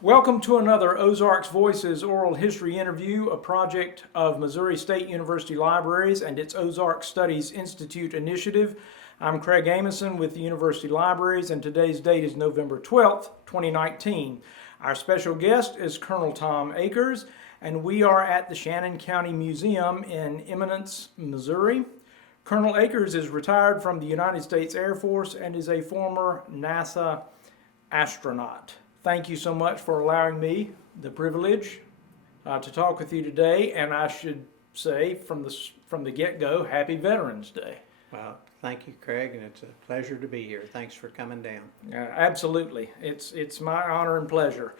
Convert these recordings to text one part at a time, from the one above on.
Welcome to another Ozarks Voices oral history interview, a project of Missouri State University Libraries and its Ozark Studies Institute initiative. I'm Craig Amason with the University Libraries, and today's date is November 12th, 2019. Our special guest is Colonel Tom Akers, and we are at the Shannon County Museum in Eminence, Missouri. Colonel Akers is retired from the United States Air Force and is a former NASA astronaut. Thank you so much for allowing me the privilege to talk with you today, and I should say from the get-go, Happy Veterans Day. Well, thank you, Craig, and it's a pleasure to be here. Thanks for coming down. Absolutely. It's my honor and pleasure.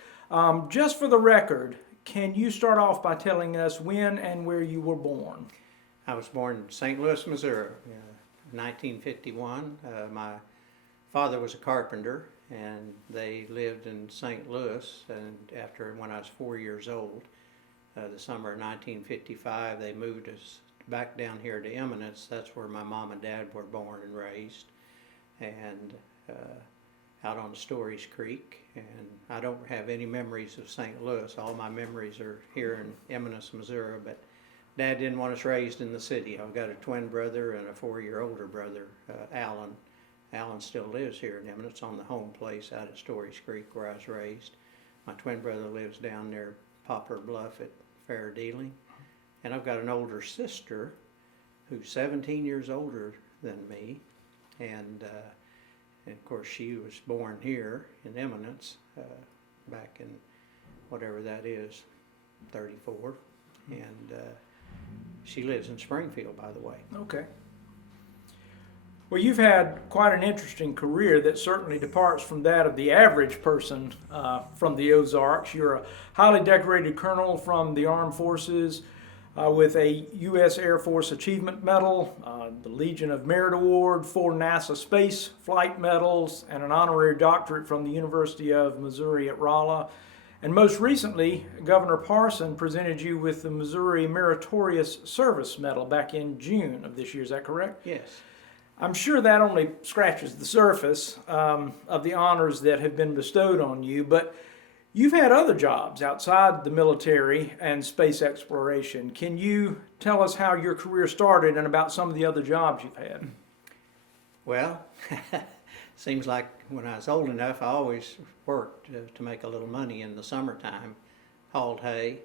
Just for the record, can you start off by telling us when and where you were born? I was born in St. Louis, Missouri, 1951. My father was a carpenter, and they lived in St. Louis, and when I was 4 years old, the summer of 1955, they moved us back down here to Eminence. That's where my mom and dad were born and raised, and out on Stories Creek. And I don't have any memories of St. Louis. All my memories are here in Eminence, Missouri, but Dad didn't want us raised in the city. I've got a twin brother and a 4-year older brother, Alan. Alan still lives here in Eminence on the home place out at Stories Creek where I was raised. My twin brother lives down near Poplar Bluff at Fair Dealing. And I've got an older sister who's 17 years older than me. And of course she was born here in Eminence back in whatever that is, 34. And she lives in Springfield, by the way. Okay. Well, you've had quite an interesting career that certainly departs from that of the average person from the Ozarks. You're a highly decorated colonel from the Armed Forces with a U.S. Air Force Achievement Medal, the Legion of Merit Award, 4 NASA Space Flight Medals, and an honorary doctorate from the University of Missouri at Rolla. And most recently, Governor Parson presented you with the Missouri Meritorious Service Medal back in June of this year. Is that correct? Yes. I'm sure that only scratches the surface of the honors that have been bestowed on you, but you've had other jobs outside the military and space exploration. Can you tell us how your career started and about some of the other jobs you've had? Well, seems like when I was old enough, I always worked to make a little money in the summertime. Hauled hay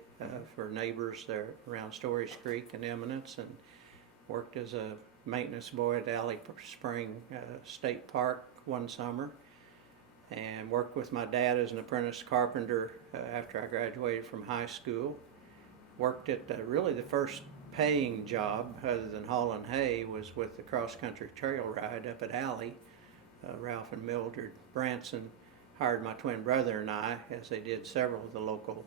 for neighbors there around Stories Creek and Eminence, and worked as a maintenance boy at Alley Spring State Park one summer, and worked with my dad as an apprentice carpenter after I graduated from high school. Worked at really the first paying job other than hauling hay was with the cross-country trail ride up at Alley. Ralph and Mildred Branson hired my twin brother and I, as they did several of the local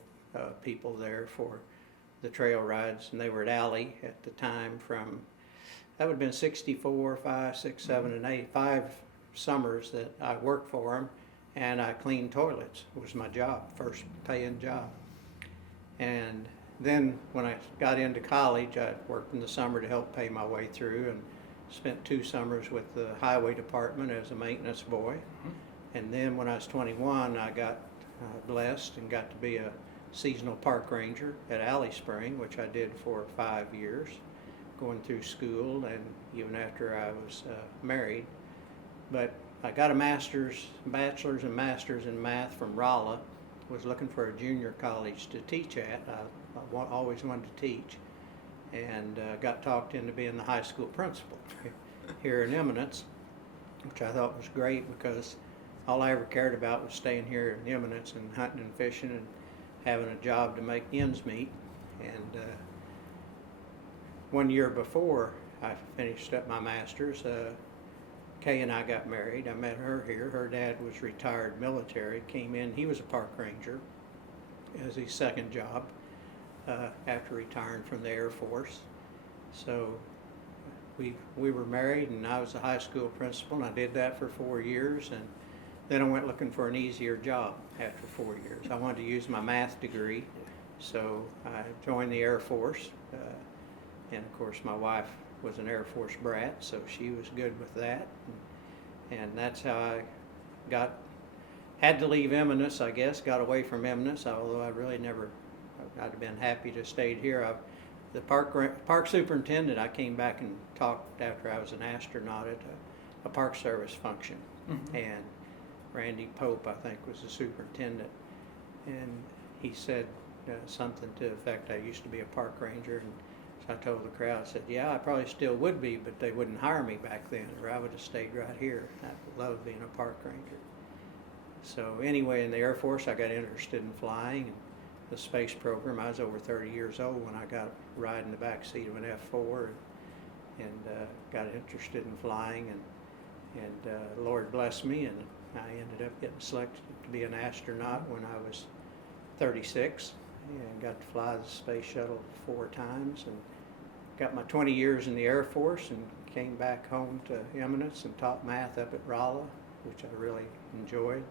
people there for the trail rides, and they were at Alley at the time from that would have been 64, 5, 6, 7, and 8, 5 summers that I worked for them, and I cleaned toilets. It was my job, first paying job. And then when I got into college, I worked in the summer to help pay my way through, and spent 2 summers with the highway department as a maintenance boy. And then when I was 21, I got blessed and got to be a seasonal park ranger at Alley Spring, which I did for 5 years. Going through school and even after I was married. But I got a bachelor's and master's in math from Rolla. Was looking for a junior college to teach at. I always wanted to teach, and got talked into being the high school principal here in Eminence, which I thought was great because all I ever cared about was staying here in Eminence and hunting and fishing and having a job to make ends meet. And 1 year before I finished up my master's, Kay and I got married. I met her here. Her dad was retired military, came in. He was a park ranger as his second job after retiring from the Air Force. So we were married, and I was a high school principal, and I did that for 4 years. And then I went looking for an easier job after 4 years. I wanted to use my math degree, so I joined the Air Force. And of course my wife was an Air Force brat, so she was good with that. And that's how I got had to leave Eminence, I guess, got away from Eminence, although I really never, I'd have been happy to stayed here. The park superintendent, I came back and talked after I was an astronaut at a park service function. Mm-hmm. And Randy Pope, I think, was the superintendent. And he said something to the effect, I used to be a park ranger. And so I told the crowd, I said, yeah, I probably still would be, but they wouldn't hire me back then, or I would have stayed right here. I love being a park ranger. So anyway, in the Air Force, I got interested in flying and the space program. I was over 30 years old when I got riding the back seat of an F-4 and got interested in flying. And Lord blessed me, and I ended up getting selected to be an astronaut when I was 36, and got to fly the space shuttle 4 times, and got my 20 years in the Air Force, and came back home to Eminence and taught math up at Rolla, which I really enjoyed.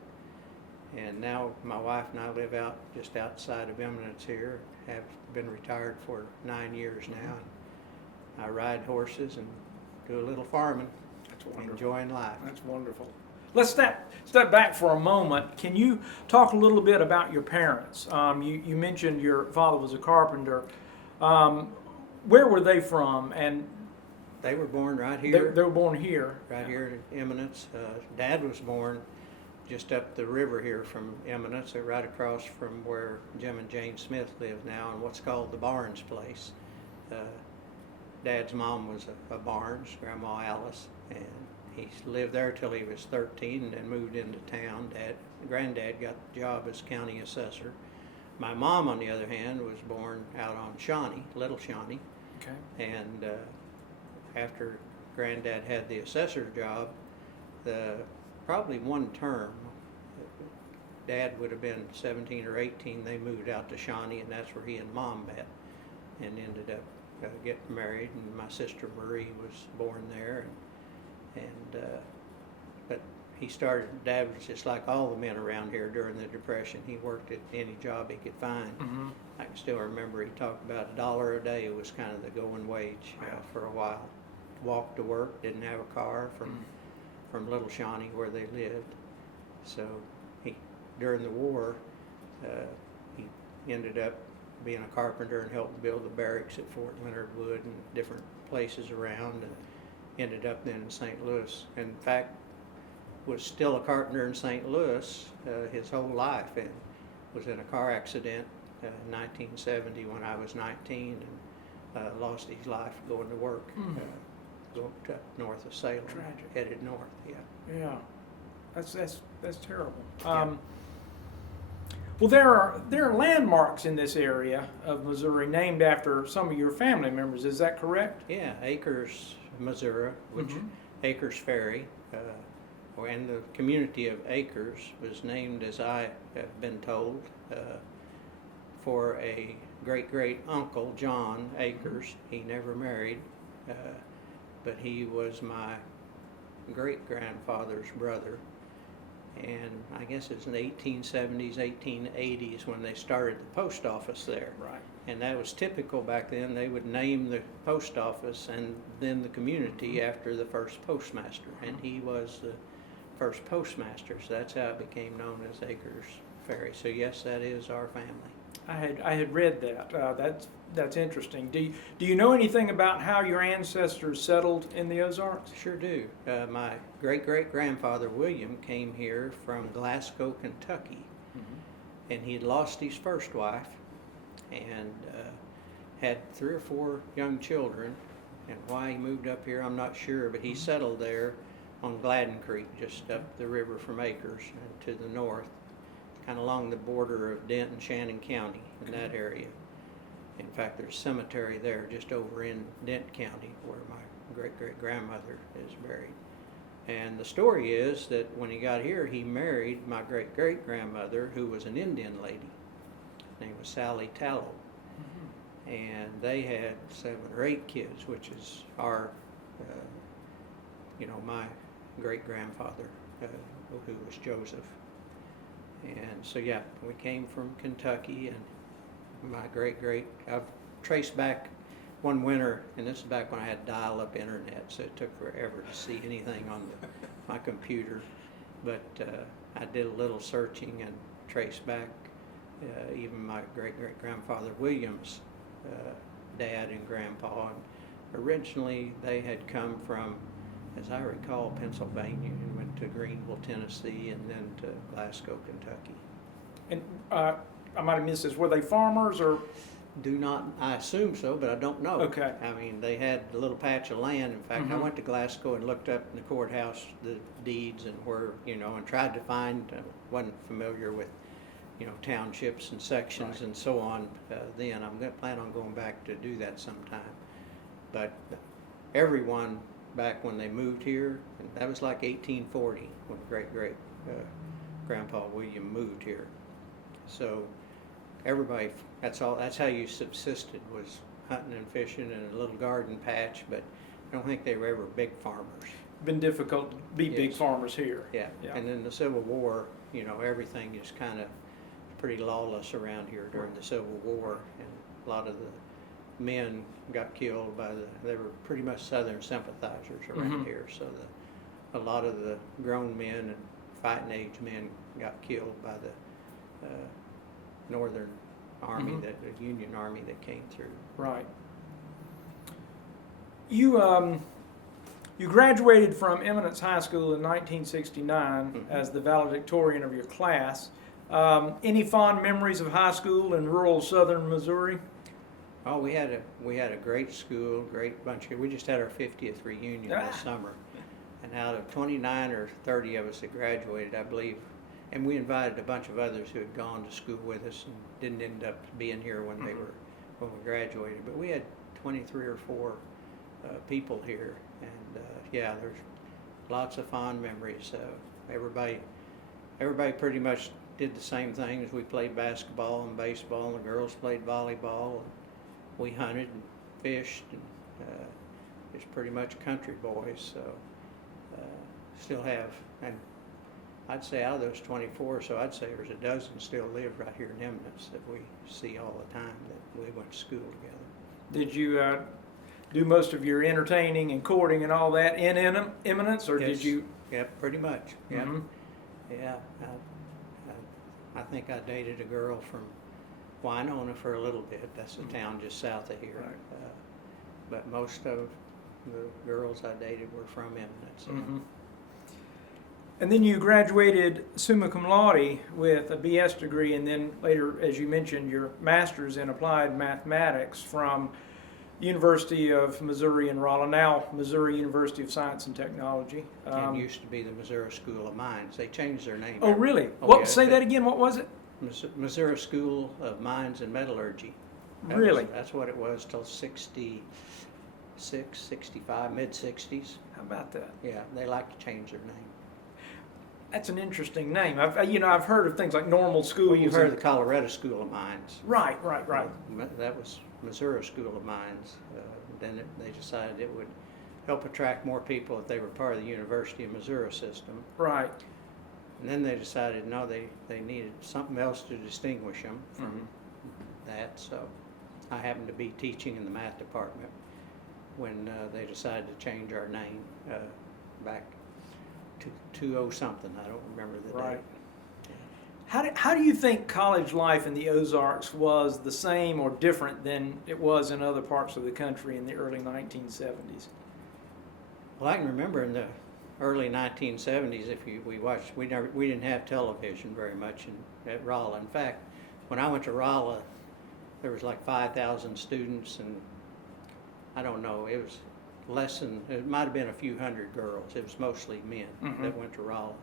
And now my wife and I live out just outside of Eminence here, have been retired for 9 years now. And I ride horses and do a little farming. That's wonderful. Enjoying life. That's wonderful. Let's step back for a moment. Can you talk a little bit about your parents? You mentioned your father was a carpenter. Where were they from? And they were born right here. They were born here. Right here at Eminence. Dad was born just up the river here from Eminence, right across from where Jim and Jane Smith live now, in what's called the Barnes place. Dad's mom was a Barnes, Grandma Alice, and he lived there till he was 13 and then moved into town. Granddad got the job as county assessor. My mom, on the other hand, was born out on Shawnee, Little Shawnee. Okay. And after Granddad had the assessor job, probably one term, Dad would have been 17 or 18, they moved out to Shawnee, and that's where he and Mom met and ended up getting married. And my sister Marie was born there. But Dad was just like all the men around here during the Depression. He worked at any job he could find. Mm-hmm. I can still remember he talked about $1 a day was kind of the going wage for a while. Walked to work, didn't have a car from Little Shawnee where they lived. So during the war, he ended up being a carpenter and helped build the barracks at Fort Leonard Wood and different places around, and ended up then in St. Louis. In fact, was still a carpenter in St. Louis his whole life, and was in a car accident in 1970 when I was 19, and lost his life going to work. Going up north of Salem. Tragic. Headed north, yeah. Yeah, that's terrible. Yeah. Well, there are landmarks in this area of Missouri named after some of your family members. Is that correct? Yeah, Akers, Missouri, which Akers Ferry, and the community of Akers was named, as I have been told, for a great uncle, John Akers. He never married. But he was my great-grandfather's brother, and I guess it's in the 1870s, 1880s when they started the post office there. Right. And that was typical back then. They would name the post office and then the community after the first postmaster, and he was the first postmaster, so that's how it became known as Akers Ferry. So yes, that is our family. I had read that. That's interesting. Do you know anything about how your ancestors settled in the Ozarks? Sure do. My great-great-grandfather William came here from Glasgow, Kentucky, and he'd lost his first wife and had 3 or 4 young children. And why he moved up here, I'm not sure, but he settled there on Gladden Creek, just up the river from Akers and to the north, kind of along the border of Dent and Shannon County in that area. In fact, there's a cemetery there just over in Dent County where my great-great-grandmother is buried. And the story is that when he got here, he married my great-great-grandmother, who was an Indian lady. Her name was Sally Tallow. And they had 7 or 8 kids, which is our, my great-grandfather, who was Joseph. And so, yeah, we came from Kentucky, and my I've traced back one winter, and this is back when I had dial-up internet, so it took forever to see anything on my computer. But I did a little searching and traced back even my great-great-grandfather William's dad and grandpa. And originally they had come from, as I recall, Pennsylvania, and went to Greenville, Tennessee, and then to Glasgow, Kentucky. And I might have missed this. Were they farmers or? I assume so, but I don't know. Okay. I mean, they had a little patch of land. In fact, I went to Glasgow and looked up in the courthouse the deeds and where, and tried to find, wasn't familiar with, townships and sections and so on then. I'm going to plan on going back to do that sometime. But everyone back when they moved here, and that was like 1840 when Grandpa William moved here. So everybody, that's how you subsisted, was hunting and fishing in a little garden patch, but I don't think they were ever big farmers. Been difficult to be big farmers here. Yeah. And then the Civil War, everything is kind of pretty lawless around here during the Civil War, and a lot of the men got killed they were pretty much Southern sympathizers around here, so a lot of the grown men and fighting age men got killed by the Northern Army, the Union Army that came through. Right. You graduated from Eminence High School in 1969 as the valedictorian of your class. Any fond memories of high school in rural southern Missouri? Oh, we had a great school, great bunch of. We just had our 50th reunion this summer, and out of 29 or 30 of us that graduated, I believe, and we invited a bunch of others who had gone to school with us and didn't end up being here when we graduated. But we had 23 or 4 people here, and there's lots of fond memories. Everybody pretty much did the same things. We played basketball and baseball, and the girls played volleyball. And we hunted and fished, and it's pretty much country boys. So still have, and I'd say out of those 24, so I'd say there's a dozen still live right here in Eminence that we see all the time that we went to school together. Did you do most of your entertaining and courting and all that in Eminence, or Yes. did you? Yeah, pretty much. Yeah, yeah. I think I dated a girl from Winona for a little bit. That's a town just south of here. Right. But most of the girls I dated were from Eminence. And then you graduated summa cum laude with a BS degree, and then later, as you mentioned, your master's in applied mathematics from University of Missouri in Rolla, now Missouri University of Science and Technology. And used to be the Missouri School of Mines. They changed their name. Oh, really? Say that again. What was it? Missouri School of Mines and Metallurgy. That's what it was till 66, 65, mid-60s. How about that? Yeah, they like to change their name. That's an interesting name. I've heard of things like normal schools. Well, you've heard of the Colorado School of Mines. Right. That was Missouri School of Mines. Then they decided it would help attract more people if they were part of the University of Missouri system. Right. And then they decided, no, they needed something else to distinguish them from that. So I happened to be teaching in the math department when they decided to change our name back to 20-something. I don't remember the date. How do you think college life in the Ozarks was the same or different than it was in other parts of the country in the early 1970s? Well, I can remember in the early 1970s, we watched, we didn't have television very much at Rolla. In fact, when I went to Rolla, there was like 5,000 students, and I don't know, it was it might have been a few hundred girls. It was mostly men that went to Rolla.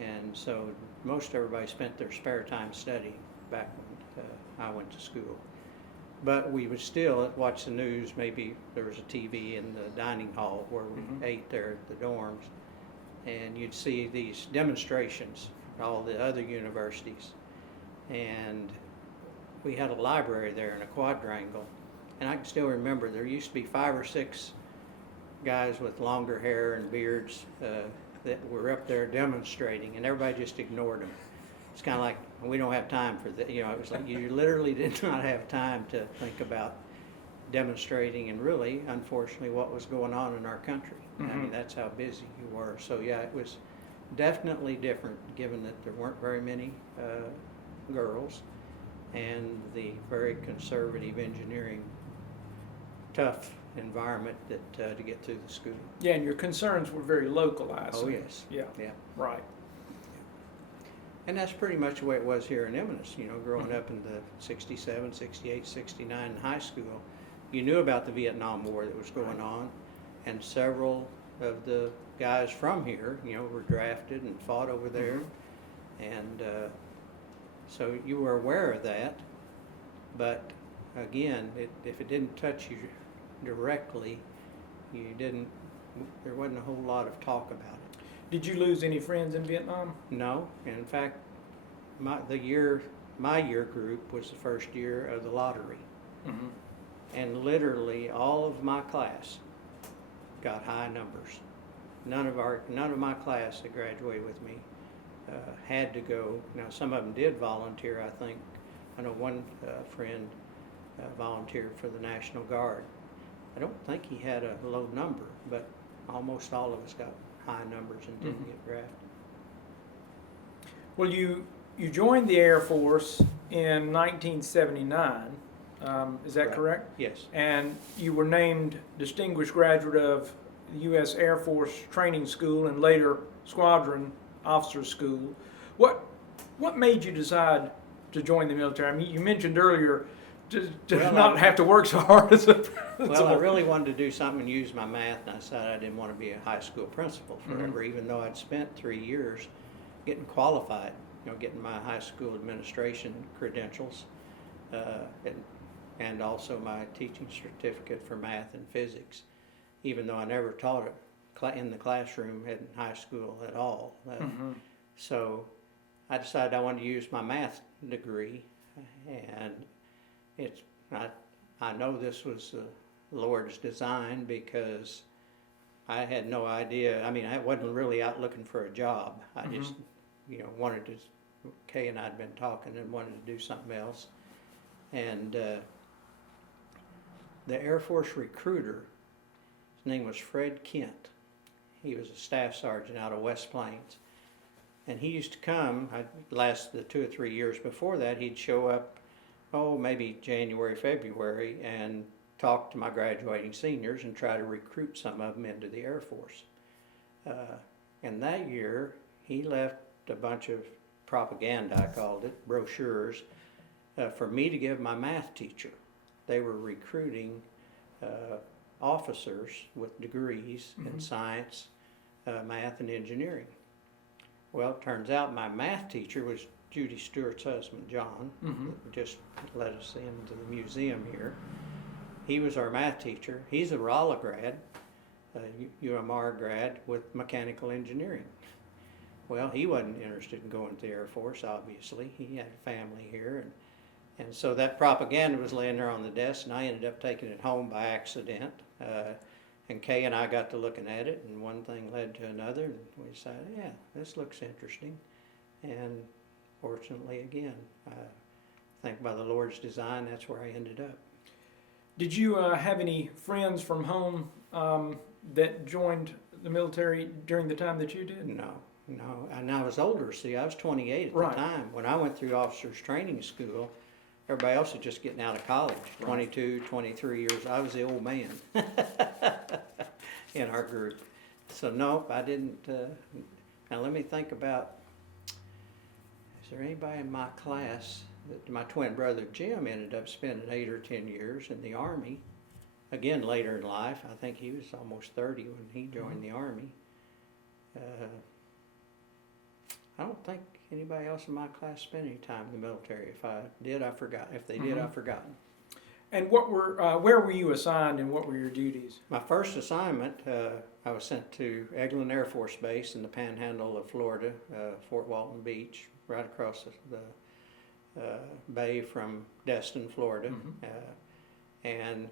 And so most everybody spent their spare time studying back when I went to school. But we would still watch the news. Maybe there was a TV in the dining hall where we ate there at the dorms. And you'd see these demonstrations from all the other universities. And we had a library there in a quadrangle. And I can still remember there used to be 5 or 6 guys with longer hair and beards that were up there demonstrating, and everybody just ignored them. It's kind of like, we don't have time for that. It was like you literally did not have time to think about demonstrating and really, unfortunately, what was going on in our country. I mean, that's how busy you were. So yeah, it definitely different, given that there weren't very many girls, and the very conservative engineering, tough environment that to get through the school. Yeah, and your concerns were very localized. Oh yes. Yeah. Yeah. Right. And that's pretty much the way it was here in Eminence, growing up in the 67, 68, 69 in high school. You knew about the Vietnam War that was going on, and several of the guys from here, were drafted and fought over there. And so you were aware of that, but again, if it didn't touch you directly, there wasn't a whole lot of talk about it. Did you lose any friends in Vietnam? No, in fact, my year group was the first year of the lottery, and literally all of my class got high numbers. None of my class that graduated with me had to go. Now, some of them did volunteer. I know one friend volunteered for the National Guard. I don't think he had a low number, but almost all of us got high numbers and didn't get drafted. Well, you joined the Air Force in 1979. Is that correct? Yes. And you were named Distinguished Graduate of the U.S. Air Force Training School and later Squadron Officer School. What made you decide to join the military? I mean, you mentioned earlier to not have to work so hard as a principal. Well, I really wanted to do something and use my math, and I decided I didn't want to be a high school principal forever, even though I'd spent 3 years getting qualified, getting my high school administration credentials, and also my teaching certificate for math and physics, even though I never taught it in the classroom in high school at all. So I decided I wanted to use my math degree, and I know this was the Lord's design, because I had no idea. I mean, I wasn't really out looking for a job. I just, wanted to. Kay and I'd been talking and wanted to do something else, and the Air Force recruiter, his name was Fred Kent. He was a staff sergeant out of West Plains, and he used to come. The 2 or 3 years before that, he'd show up. Maybe January, February, and talk to my graduating seniors and try to recruit some of them into the Air Force. And that year, he left a bunch of propaganda, I called it, brochures, for me to give my math teacher. They were recruiting officers with degrees in science, math, and engineering. Well, it turns out my math teacher was Judy Stewart's husband, John, that just let us into the museum here. He was our math teacher. He's a Rolla grad, UMR grad with mechanical engineering. Well, he wasn't interested in going to the Air Force, obviously. He had a family here, and so that propaganda was laying there on the desk, and I ended up taking it home by accident. And Kay and I got to looking at it, and one thing led to another, and we decided, yeah, this looks interesting. And fortunately, again, I think by the Lord's design, that's where I ended up. Did you have any friends from home that joined the military during the time that you did? No. And I was older. See, I was 28 at the time. When I went through officers training school, everybody else was just getting out of college, 22, 23 years. I was the old man in our group. So no, I didn't. Now let me think about, is there anybody in my class that my twin brother Jim ended up spending 8 or 10 years in the Army. Again, later in life, I think he was almost 30 when he joined the Army. I don't think anybody else in my class spent any time in the military. If I did, I forgot. If they did, I've forgotten. And where were you assigned, and what were your duties? My first assignment, I was sent to Eglin Air Force Base in the Panhandle of Florida, Fort Walton Beach, right across the bay from Destin, Florida. And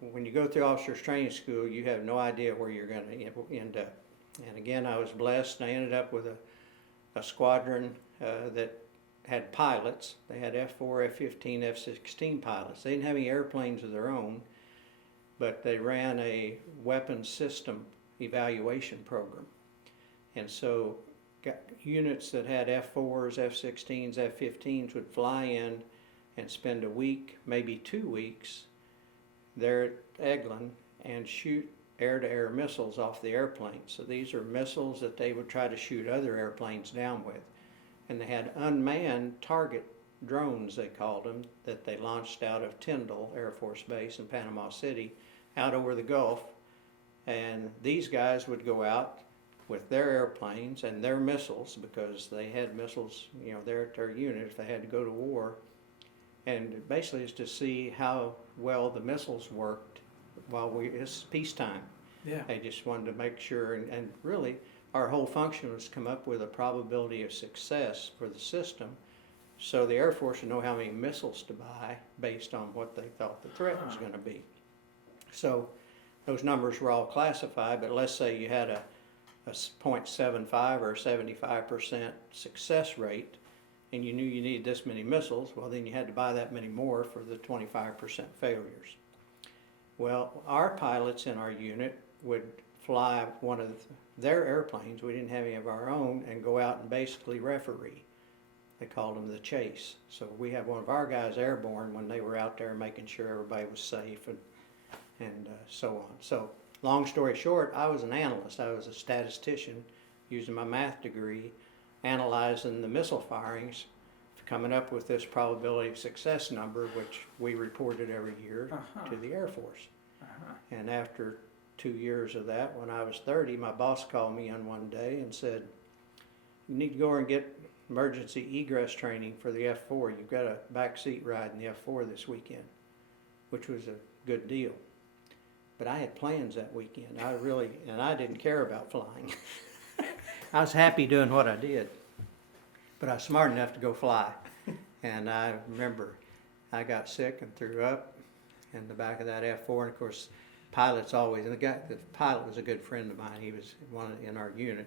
when you go through officers training school, you have no idea where you're going to end up. And again, I was blessed, and I ended up with a squadron that had pilots. They had F-4, F-15, F-16 pilots. They didn't have any airplanes of their own, but they ran a weapons system evaluation program. And so units that had F-4s, F-16s, F-15s would fly in and spend a week, maybe 2 weeks, there at Eglin and shoot air-to-air missiles off the airplane. So these are missiles that they would try to shoot other airplanes down with. And they had unmanned target drones, they called them, that they launched out of Tyndall Air Force Base in Panama City, out over the Gulf. And these guys would go out with their airplanes and their missiles, because they had missiles, you know, there at their unit if they had to go to war. And basically it's to see how well the missiles worked while it's peacetime. Yeah. They just wanted to make sure, and really our whole function was to come up with a probability of success for the system, so the Air Force would know how many missiles to buy based on what they thought the threat was going to be. So those numbers were all classified, but let's say you had a 0.75 or 75% success rate, and you knew you needed this many missiles, well then you had to buy that many more for the 25% failures. Well, our pilots in our unit would fly one of their airplanes, we didn't have any of our own, and go out and basically referee. They called them the chase. So we had one of our guys airborne when they were out there making sure everybody was safe and so on. So long story short, I was an analyst. I was a statistician using my math degree, analyzing the missile firings, coming up with this probability of success number, which we reported every year to the Air Force. And after 2 years of that, when I was 30, my boss called me in one day and said, "You need to go and get emergency egress training for the F-4. You've got a backseat ride in the F-4 this weekend," which was a good deal. But I had plans that weekend. And I didn't care about flying. I was happy doing what I did, but I was smart enough to go fly. And I remember I got sick and threw up in the back of that F-4. And of course, pilots always, and the pilot was a good friend of mine. He was one in our unit,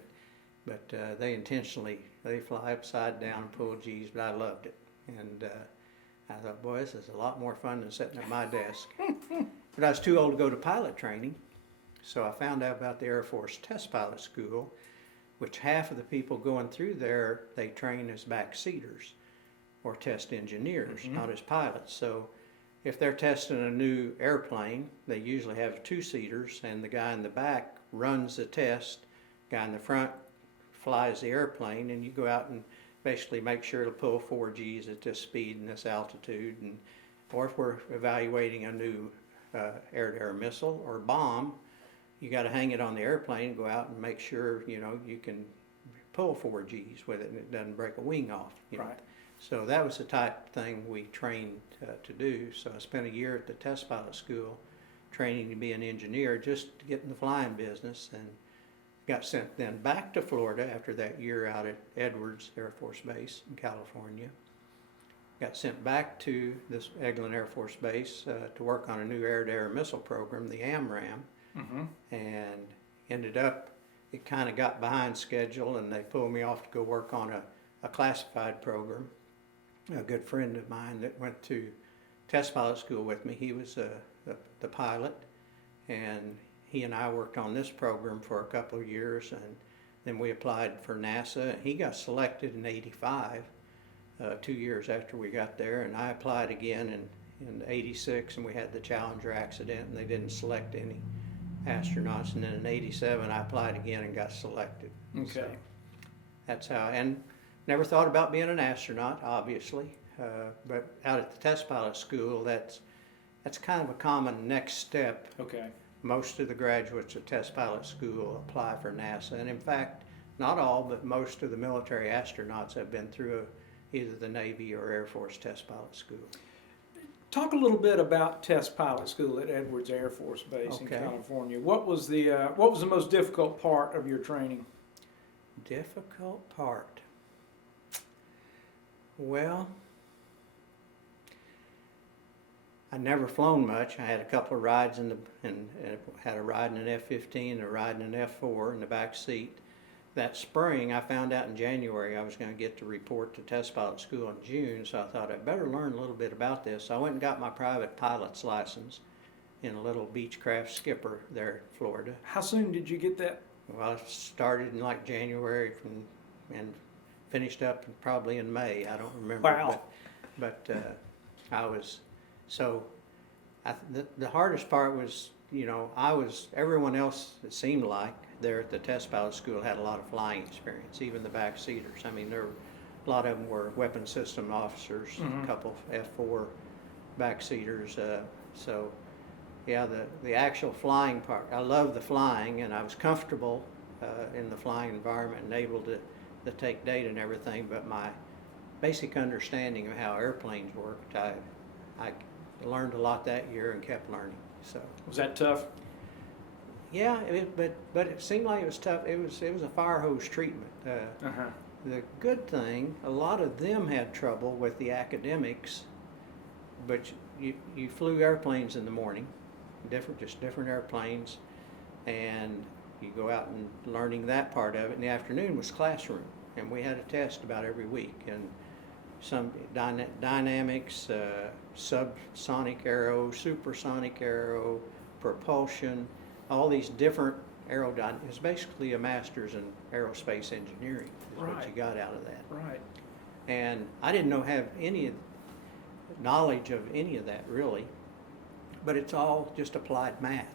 but they fly upside down and pull G's, but I loved it. And I thought, boy, this is a lot more fun than sitting at my desk. But I was too old to go to pilot training, so I found out about the Air Force Test Pilot School, which half of the people going through there, they train as backseaters or test engineers, not as pilots. So if they're testing a new airplane, they usually have two-seaters, and the guy in the back runs the test, guy in the front flies the airplane, and you go out and basically make sure it'll pull 4 Gs at this speed and this altitude. And or if we're evaluating a new air-to-air missile or bomb, you got to hang it on the airplane and go out and make sure, you know, you can pull 4 Gs with it and it doesn't break a wing off. Right. So that was the type of thing we trained to do. So I spent a year at the test pilot school training to be an engineer, just to get in the flying business, and got sent then back to Florida after that year out at Edwards Air Force Base in California. Got sent back to this Eglin Air Force Base to work on a new air-to-air missile program, the AMRAAM, and ended up, it kind of got behind schedule, and they pulled me off to go work on a classified program. A good friend of mine that went to test pilot school with me, he was the pilot, and he and I worked on this program for a couple of years, and then we applied for NASA. He got selected in '85, 2 years after we got there, and I applied again in '86, and we had the Challenger accident, and they didn't select any astronauts. And then in '87, I applied again and got selected. Okay. So that's how, and never thought about being an astronaut, obviously, but out at the test pilot school, that's kind of a common next step. Okay. Most of the graduates of test pilot school apply for NASA, and in fact, not all, but most of the military astronauts have been through either the Navy or Air Force test pilot school. Talk a little bit about test pilot school at Edwards Air Force Base in California. What was the most difficult part of your training? Difficult part? Well, I'd never flown much. I had a couple of rides and had a ride in an F-15 and a ride in an F-4 in the back seat. That spring, I found out in January I was going to get to report to test pilot school in June, so I thought I'd better learn a little bit about this. So I went and got my private pilot's license in a little Beechcraft Skipper there in Florida. How soon did you get that? Well, I started in like January from and finished up probably in May. I don't remember. Wow. But I was, so the hardest part was, everyone else, it seemed like, there at the test pilot school had a lot of flying experience, even the backseaters. I mean, a lot of them were weapon system officers, a couple F4 backseaters. So, yeah, the actual flying part, I loved the flying, and I was comfortable in the flying environment and able to take data and everything, but my basic understanding of how airplanes worked, I learned a lot that year and kept learning. So Was that tough? yeah, but it seemed like it was tough. It was a fire hose treatment. The good thing, a lot of them had trouble with the academics, but you flew airplanes in the morning, different airplanes, and you go out and learning that part of it. In the afternoon was classroom, and we had a test about every week, and some dynamics, subsonic aero, supersonic aero, propulsion, all these different aerodynamics. It's basically a master's in aerospace engineering is what you got out of that. Right. And I didn't have any knowledge of any of that really, but it's all just applied math.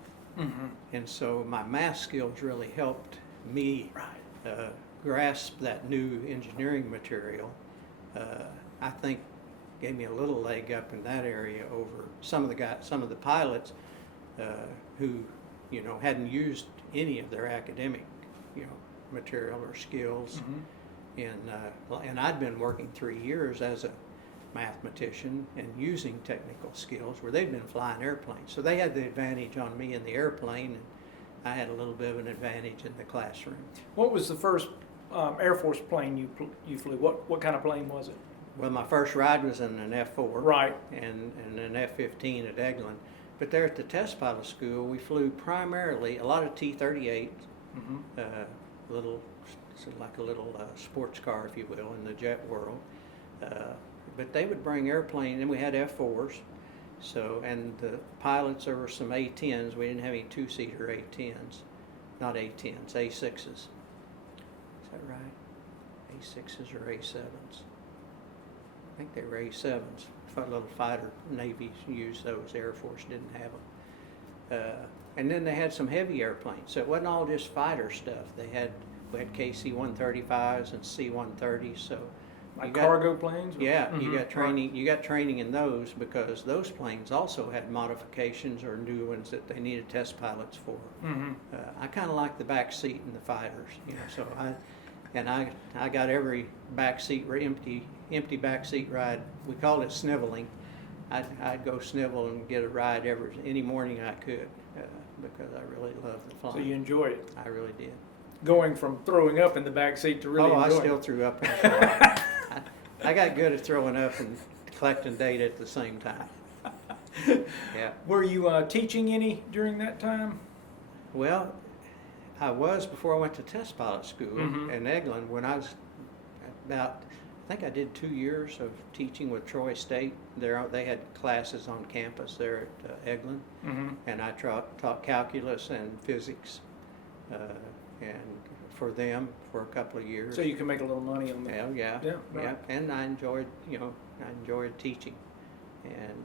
And so my math skills really helped me grasp that new engineering material. I think gave me a little leg up in that area over some of the pilots who hadn't used any of their academic material or skills. And I'd been working 3 years as a mathematician and using technical skills where they'd been flying airplanes. So they had the advantage on me in the airplane, and I had a little bit of an advantage in the classroom. What was the first Air Force plane you flew? What kind of plane was it? Well, my first ride was in an F4. Right. And an F-15 at Eglin. But there at the test pilot school, we flew primarily a lot of T-38s, like a little sports car, if you will, in the jet world. But they would bring airplanes, and we had F4s. So, and the pilots, there were some A-10s. We didn't have any two-seater A-10s, not A-10s, A-6s. Is that right? A-6s or A-7s? I think they were A-7s. Little fighter navies used those. Air Force didn't have them. And then they had some heavy airplanes. So it wasn't all just fighter stuff. We had KC-135s and C-130s. So like cargo planes? Yeah, you got training. You got training in those because those planes also had modifications or new ones that they needed test pilots for. I kind of like the back seat in the fighters, So I got every back seat empty back seat ride. We called it sniveling. I'd go snivel and get a ride any morning I could because I really loved the flying. So you enjoyed it? I really did. Going from throwing up in the back seat to really enjoying I still threw up. I got good at throwing up and collecting data at the same time. Yeah. Were you teaching any during that time? Well, I was before I went to test pilot school in Eglin. When I was I think I did 2 years of teaching with Troy State. They had classes on campus there at Eglin, and I taught calculus and physics, and for them for a couple of years. So you can make a little money on that. Yeah. Right. And I enjoyed teaching.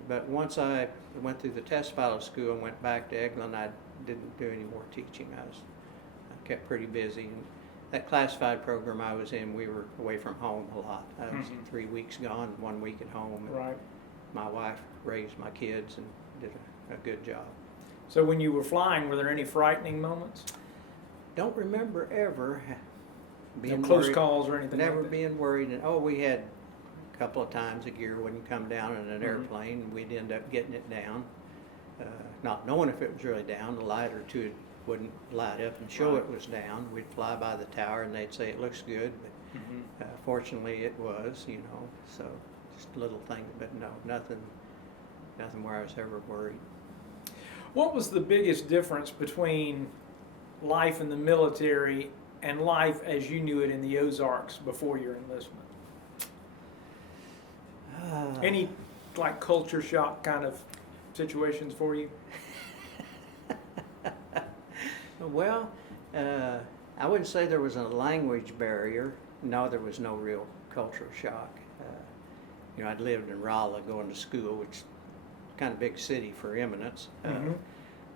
But once I went through the test pilot school and went back to Eglin, I didn't do any more teaching. I kept pretty busy. And that classified program I was in, we were away from home a lot. I was 3 weeks gone, 1 week at home. Right. My wife raised my kids and did a good job. So when you were flying, were there any frightening moments? Don't remember ever being close worried, calls or anything never like that? being worried. And we had a couple of times a gear wouldn't come down in an airplane. We'd end up getting it down, not knowing if it was really down. A light or two wouldn't light up and show it was down. We'd fly by the tower and they'd say it looks good, but fortunately it was, So just a little thing, but no, nothing where I was ever worried. What was the biggest difference between life in the military and life as you knew it in the Ozarks before your enlistment? Any like culture shock kind of situations for you? Well, I wouldn't say there was a language barrier. no, there was no real cultural shock. You know, I'd lived in Rolla going to school, which is kind of big city for Eminence.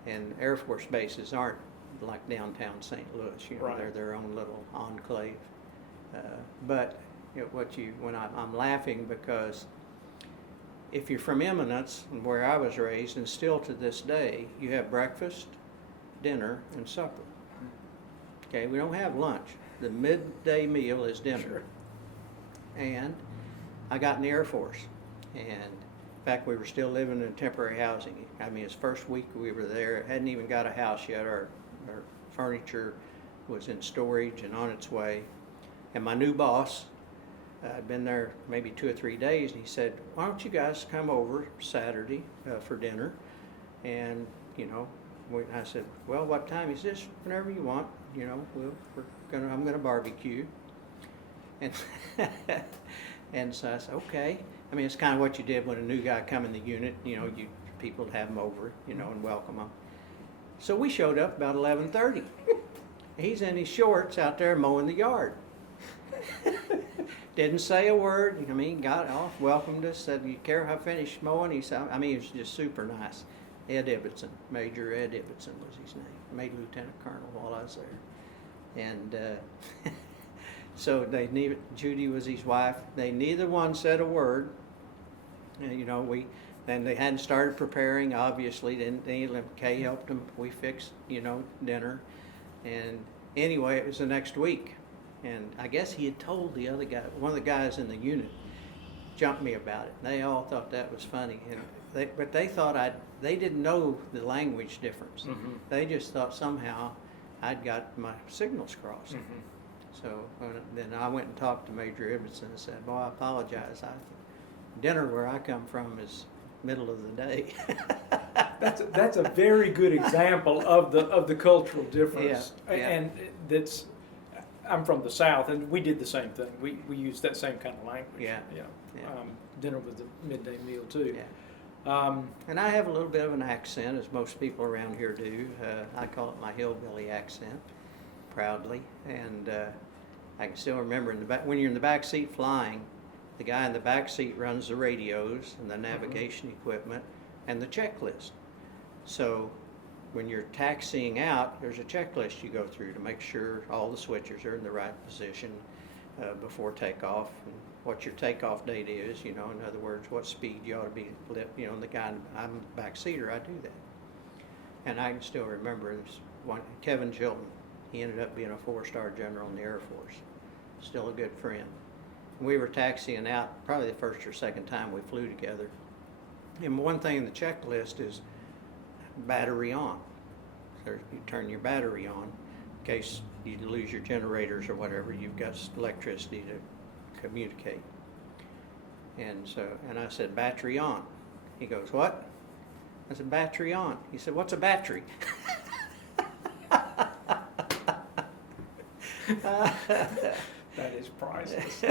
And Air Force bases aren't like downtown St. Louis, you know, Right. they're their own little enclave. But you know, I'm laughing because if you're from Eminence, where I was raised, and still to this day, you have breakfast, dinner, and supper. Okay, we don't have lunch. The midday meal is dinner. Sure. And I got in the Air Force, and in fact, we were still living in temporary housing. I mean, his first week we were there, hadn't even got a house yet. Our furniture was in storage and on its way. And my new boss, I'd been there maybe 2 or 3 days, and he said, "Why don't you guys come over Saturday for dinner?" And you know, I said, "Well, what time?" He says, "Whenever you want. You know, I'm gonna barbecue." And and so I said, "Okay." I mean, it's kind of what you did when a new guy come in the unit. You know, people would have him over, you know, and welcome him. So we showed up about 11:30. He's in his shorts out there mowing the yard. Didn't say a word. I mean, got off, welcomed us, said, "You care if I finish mowing?" He said, I mean, he was just super nice. Ed Ibbotson, Major Ed Ibbotson was his name. Made Lieutenant Colonel while I was there. And so Judy was his wife. They neither one said a word. And you know, then they hadn't started preparing, obviously. Kay helped them. We fixed, you know, dinner. And anyway, it was the next week. And I guess he had told the other guy, one of the guys in the unit, jumped me about it. They all thought that was funny. And but they thought they didn't know the language difference. Mm-hmm. They just thought somehow I'd got my signals crossed. Mm-hmm. So then I went and talked to Major Ibbotson and said, "Boy, I apologize. Dinner where I come from is middle of the day." That's a very good example of the cultural difference. Yeah, yeah. And that's, I'm from the South, and we did the same thing. We used that same kind of language. Yeah. Yeah. Yeah. Dinner was the midday meal too. Yeah. And I have a little bit of an accent, as most people around here do. I call it my hillbilly accent, proudly. And I can still remember when you're in the back seat flying, the guy in the back seat runs the radios and the navigation equipment and the checklist. So when you're taxiing out, there's a checklist you go through to make sure all the switches are in the right position before takeoff, and what your takeoff date is, you know, in other words, what speed you ought to be, you know, and the guy, I'm a back seater, I do that. And I can still remember this one, Kevin Chilton. He ended up being a 4-star general in the Air Force, still a good friend. We were taxiing out probably the first or second time we flew together. And one thing in the checklist is battery on. So you turn your battery on in case you lose your generators or whatever, you've got electricity to communicate. And I said, "Battery on." He goes, "What?" I said, "Battery on." He said, "What's a battery?" That is priceless.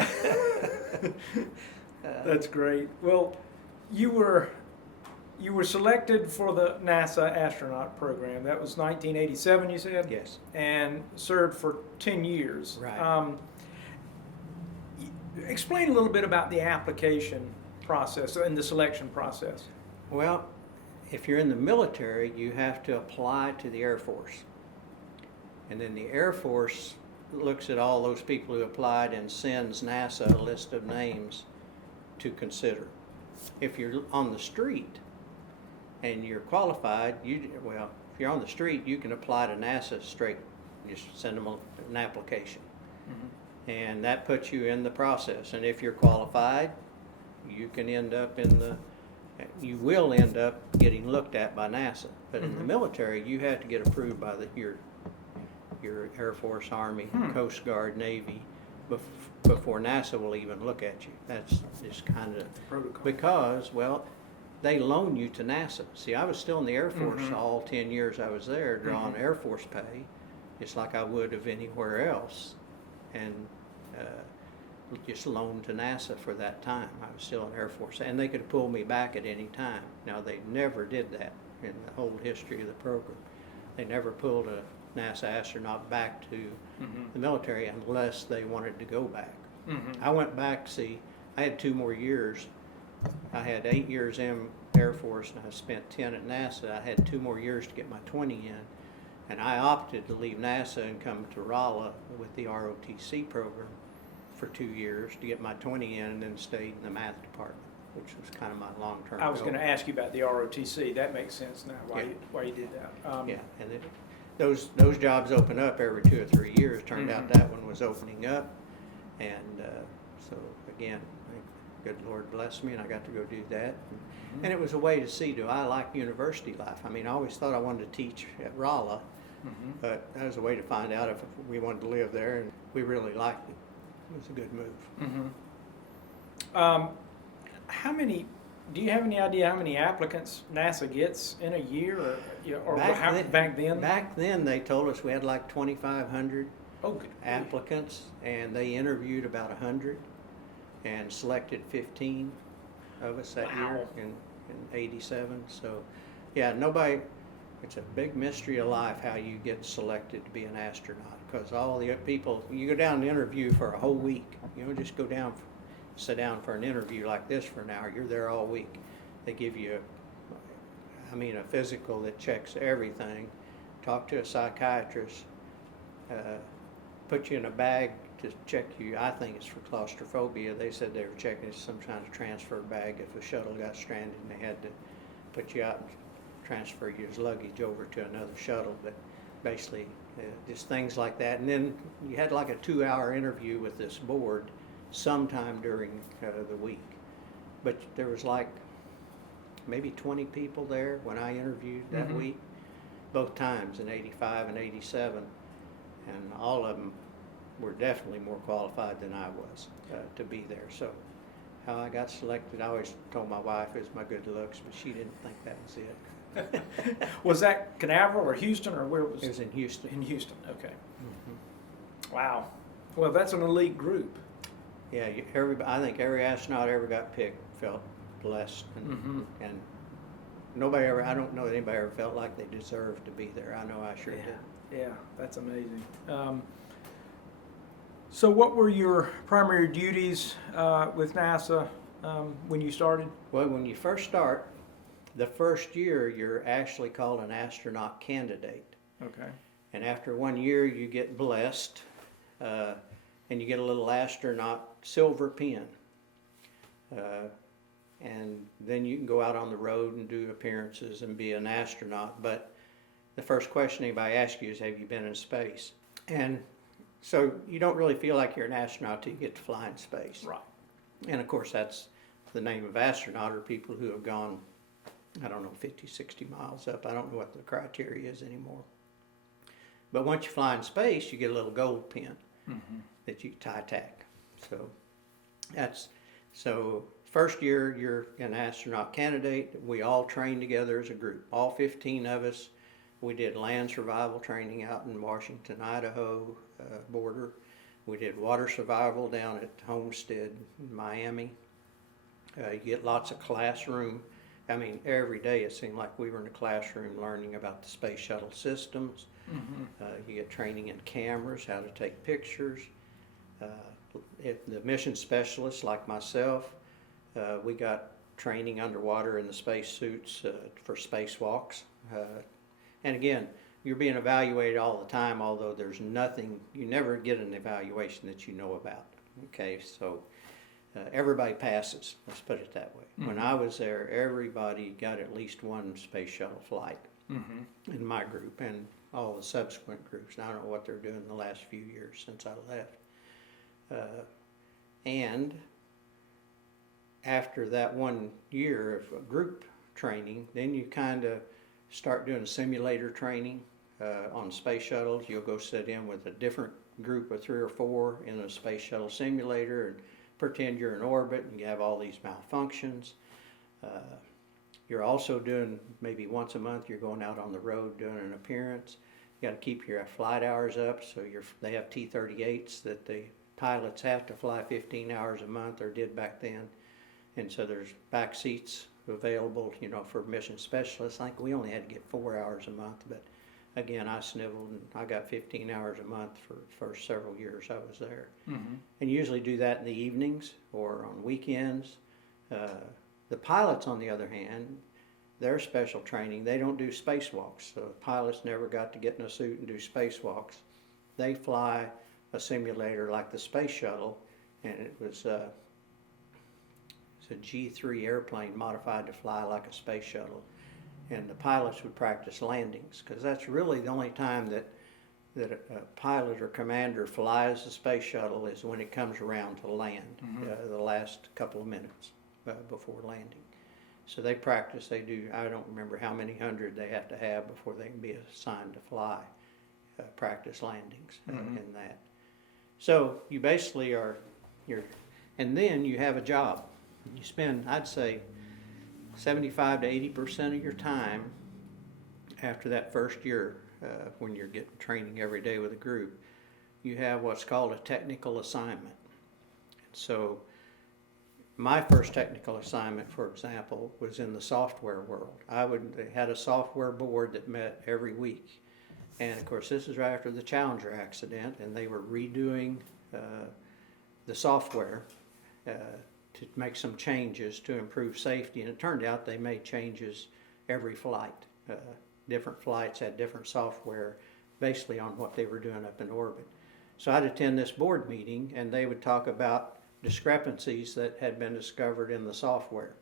That's great. Well, you were selected for the NASA astronaut program. That was 1987, you said? Yes. And served for 10 years. Right. Explain a little bit about the application process and the selection process. Well, if you're in the military, you have to apply to the Air Force. And then the Air Force looks at all those people who applied and sends NASA a list of names to consider. If you're on the street and you're qualified, if you're on the street, you can apply to NASA straight. Just send them an application. Mm-hmm. And that puts you in the process. And if you're qualified, you can end up you will end up getting looked at by NASA. But in the military, you have to get approved by your Air Force, Army, Coast Guard, Navy, before NASA will even look at you. That's just kind of protocol. Because, well, they loan you to NASA. See, I was still in the Air Force all 10 years I was there, drawing Air Force pay, just like I would of anywhere else, and just loaned to NASA for that time. I was still in Air Force, and they could pull me back at any time. Now, they never did that in the whole history of the program. They never pulled NASA astronaut back to the military unless they wanted to go back. I went back, see, I had 2 more years. I had 8 years in Air Force and I spent 10 at NASA. I had 2 more years to get my 20 in. And I opted to leave NASA and come to Rolla with the ROTC program for 2 years to get my 20 in, and then stayed in the math department, which was kind of my long-term goal. I was going to ask you about the ROTC. That makes sense now, why you did that. Yeah, and those jobs open up every 2 or 3 years. Turned out that one was opening up, and so again, good Lord blessed me, and I got to go do that. And it was a way to see, do I like university life? I mean, I always thought I wanted to teach at Rolla, but that was a way to find out if we wanted to live there, and we really liked it. It was a good move. How many? Do you have any idea how many applicants NASA gets in a year, back then? Back then, they told us we had like 2,500 applicants, and they interviewed about 100 and selected 15 of us that year in '87. So, yeah, nobody. It's a big mystery of life how you get selected to be an astronaut, because all the people, you go down and interview for a whole week. You know, just go down, sit down for an interview like this for an hour. You're there all week. They give you, a physical that checks everything. Talk to a psychiatrist. Put you in a bag to check you. I think it's for claustrophobia. They said they were checking some kind of transfer bag if a shuttle got stranded and they had to put you out and transfer your luggage over to another shuttle. But basically, just things like that. And then you had like a 2-hour interview with this board sometime during the week. But there was like maybe 20 people there when I interviewed that week, both times in '85 and '87, and all of them were definitely more qualified than I was to be there. So how I got selected, I always told my wife it was my good looks, but she didn't think that was it. Was that Canaveral or Houston, or where was it? It was in Houston. In Houston, okay. Wow. Well, that's an elite group. Yeah, I think every astronaut ever got picked felt blessed, and nobody ever. I don't know that anybody ever felt like they deserved to be there. I know I sure did. Yeah, that's amazing. So, what were your primary duties with NASA when you started? Well, when you first start, the first year you're actually called an astronaut candidate. Okay. And after 1 year, you get blessed, and you get a little astronaut silver pin. And then you can go out on the road and do appearances and be an astronaut. But the first question anybody asks you is, have you been in space? And so you don't really feel like you're an astronaut till you get to fly in space. Right. And of course, that's the name of astronaut, are people who have gone, 50, 60 miles up. I don't know what the criteria is anymore. But once you fly in space, you get a little gold pin that you tie tack. So first year you're an astronaut candidate. We all train together as a group. All 15 of us. We did land survival training out in Washington, Idaho border. We did water survival down at Homestead, Miami. You get lots of classroom. Every day it seemed like we were in a classroom learning about the space shuttle systems. You get training in cameras, how to take pictures. The mission specialists like myself, we got training underwater in the space suits for spacewalks. And again, you're being evaluated all the time, although there's nothing, you never get an evaluation that you know about. Okay, so everybody passes, let's put it that way. When I was there, everybody got at least one space shuttle flight in my group and all the subsequent groups. And I don't know what they're doing the last few years since I left. And after that 1 year of group training, then you kind of start doing simulator training on space shuttles. You'll go sit in with a different group of 3 or 4 in a space shuttle simulator and pretend you're in orbit, and you have all these malfunctions. You're also doing, maybe once a month, you're going out on the road doing an appearance. You got to keep your flight hours up, so they have T-38s that the pilots have to fly 15 hours a month, or did back then. And so there's back seats available, for mission specialists. I think we only had to get 4 hours a month, but again, I sniveled, and I got 15 hours a month for the first several years I was there. Mm-hmm. And usually do that in the evenings or on weekends. The pilots, on the other hand, their special training, they don't do spacewalks. So pilots never got to get in a suit and do spacewalks. They fly a simulator like the space shuttle, and it was it's a G3 airplane modified to fly like a space shuttle. And the pilots would practice landings, because that's really the only time that a pilot or commander flies the space shuttle is when it comes around to land, the last couple of minutes before landing. So they practice, they do, I don't remember how many hundred they have to have before they can be assigned to fly, practice landings in that. So you basically and then you have a job. You spend, I'd say, 75 to 80% of your time after that first year, when you're getting training every day with a group, you have what's called a technical assignment. So my first technical assignment, for example, was in the software world. They had a software board that met every week. And of course, this is right after the Challenger accident, and they were redoing the software to make some changes to improve safety. And it turned out they made changes every flight. Different flights had different software basically on what they were doing up in orbit. So I'd attend this board meeting, and they would talk about discrepancies that had been discovered in the software.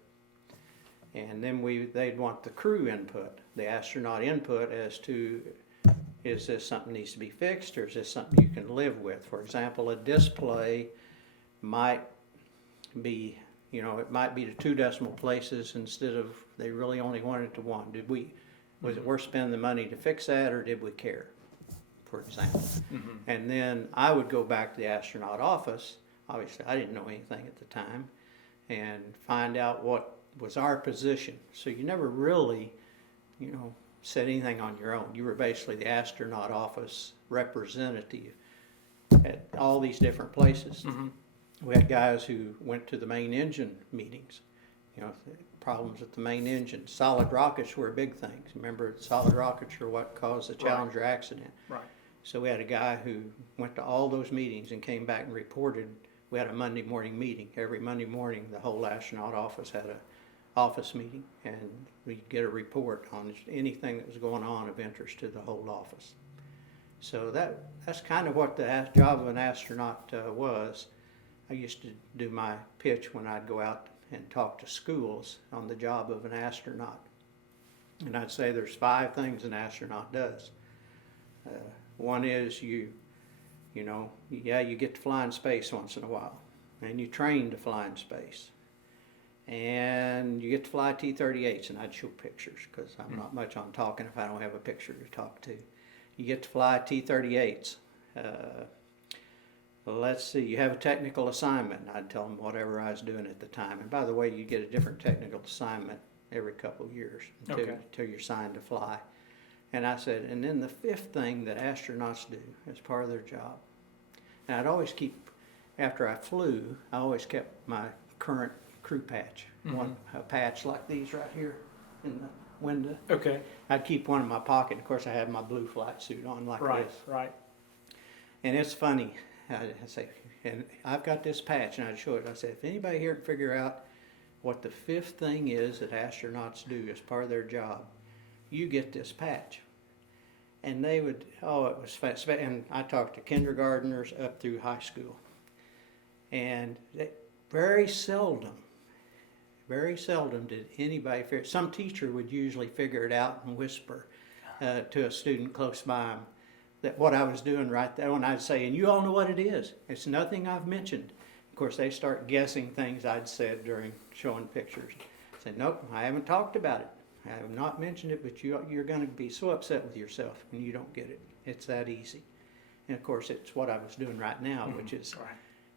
And then they'd want the crew input, the astronaut input, as to, is this something that needs to be fixed, or is this something you can live with? For example, a display might be, it might be to 2 decimal places instead of, they really only wanted it to 1. Was it worth spending the money to fix that, or did we care, for example? And then I would go back to the astronaut office. Obviously, I didn't know anything at the time, and find out what was our position. So you never really, said anything on your own. You were basically the astronaut office representative at all these different places. We had guys who went to the main engine meetings, problems with the main engine. Solid rockets were a big thing. Remember, solid rockets are what caused the Challenger accident. Right. So we had a guy who went to all those meetings and came back and reported. We had a Monday morning meeting. Every Monday morning, the whole astronaut office had an office meeting, and we'd get a report on anything that was going on of interest to the whole office. So that's kind of what the job of an astronaut was. I used to do my pitch when I'd go out and talk to schools on the job of an astronaut. And I'd say there's 5 things an astronaut does. One is you get to fly in space once in a while, and you train to fly in space. And you get to fly T-38s, and I'd show pictures, because I'm not much on talking if I don't have a picture to talk to. You get to fly T-38s. Let's see, you have a technical assignment, and I'd tell them whatever I was doing at the time. And by the way, you get a different technical assignment every couple of years until you're signed to fly. And I said, and then the 5th thing that astronauts do as part of their job. And I'd always keep, after I flew, I always kept my current crew patch, a patch like these right here in the window. Okay. I'd keep one in my pocket. Of course, I had my blue flight suit on like this. Right. And it's funny. I say, and I've got this patch, and I'd show it. I said, if anybody here can figure out what the 5th thing is that astronauts do as part of their job, you get this patch. And they would, it was fast. And I talked to kindergartners up through high school. And very seldom did anybody figure. Some teacher would usually figure it out and whisper to a student close by him that what I was doing right there. And I'd say, and you all know what it is. It's nothing I've mentioned. Of course, they start guessing things I'd said during showing pictures. I said, nope, I haven't talked about it. I have not mentioned it, but you're going to be so upset with yourself when you don't get it. It's that easy. And of course, it's what I was doing right now, which is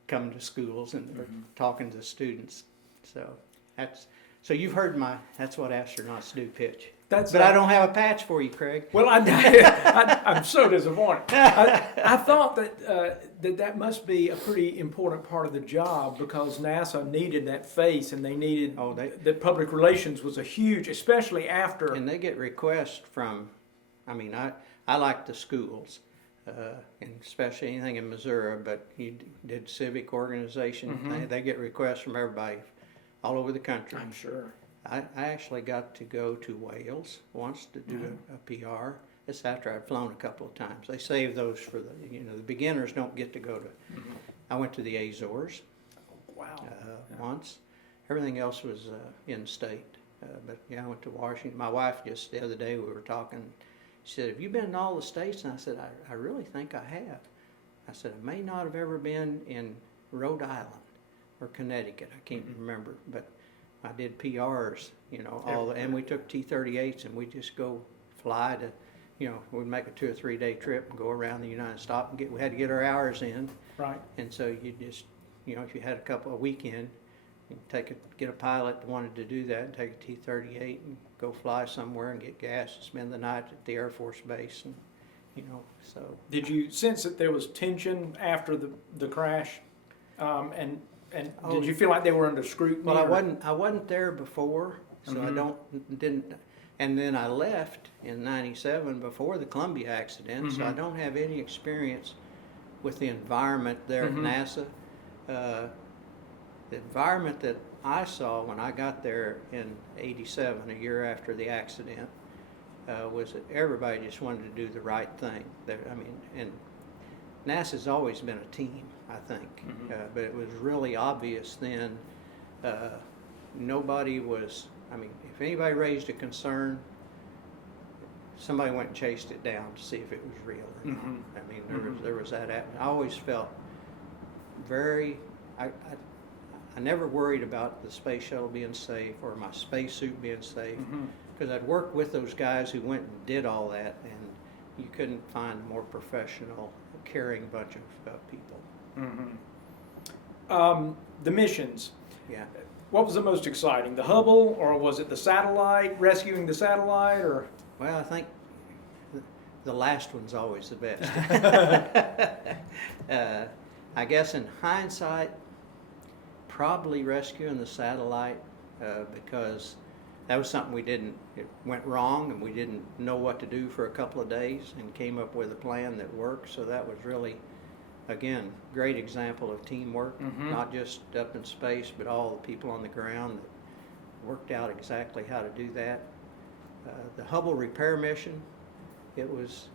coming to schools and talking to students. So you've heard that's what astronauts do pitch. But I don't have a patch for you, Craig. Well, I'm so disappointed. I thought that must be a pretty important part of the job, because NASA needed that face, and they needed that public relations was a huge, especially after. And they get requests from, I I like the schools, and especially anything in Missouri, but you did civic organization. They get requests from everybody all over the country. I'm sure. I actually got to go to Wales once to do a PR. It's after I'd flown a couple of times. They save those for the beginners don't get to go to. I went to the Azores. Wow. Once. Everything else was in state. But yeah, I went to Washington. My wife just the other day we were talking. She said, "Have you been in all the states?" And I said, I really think I have. I said, I may not have ever been in Rhode Island or Connecticut. I can't remember, but I did PRs, and we took T-38s and we just go fly to, we'd make a 2 or 3 day trip and go around the United States and we had to get our hours in. Right. And so you just, if you had a couple of weekend, you'd get a pilot that wanted to do that and take a T-38 and go fly somewhere and get gas and spend the night at the Air Force Base and, so. Did you sense that there was tension after the crash? Did you feel like they were under scrutiny? Well, I wasn't there before, so I didn't, and then I left in '97 before the Columbia accident, so I don't have any experience with the environment there at NASA. The environment that I saw when I got there in '87, a year after the accident, was that everybody just wanted to do the right thing. And NASA's always been a team, I think, but it was really obvious then. Nobody was, if anybody raised a concern, somebody went and chased it down to see if it was real or not. There was that. I always felt I never worried about the space shuttle being safe or my spacesuit being safe, because I'd worked with those guys who went and did all that, and you couldn't find a more professional, caring bunch of people. The missions. Yeah. What was the most exciting? The Hubble, or was it the satellite, rescuing the satellite, or? Well, I think the last one's always the best. I guess in hindsight, probably rescuing the satellite, because that was something it went wrong and we didn't know what to do for a couple of days and came up with a plan that worked. So that was really, again, great example of teamwork, not just up in space, but all the people on the ground that worked out exactly how to do that. The Hubble repair mission, it was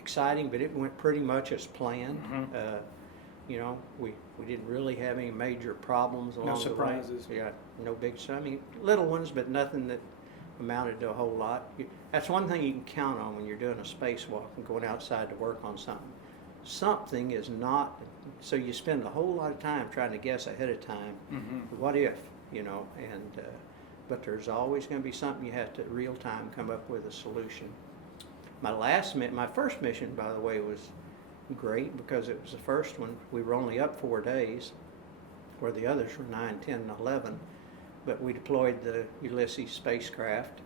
exciting, but it went pretty much as planned. We didn't really have any major problems along the way. No surprises. Yeah, no big, little ones, but nothing that amounted to a whole lot. That's one thing you can count on when you're doing a spacewalk and going outside to work on something. Something is not, so you spend a whole lot of time trying to guess ahead of time, what if, but there's always going to be something you have to real time come up with a solution. My first mission, by the way, was great because it was the first one. We were only up 4 days, where the others were 9, 10, and 11. But we deployed the Ulysses spacecraft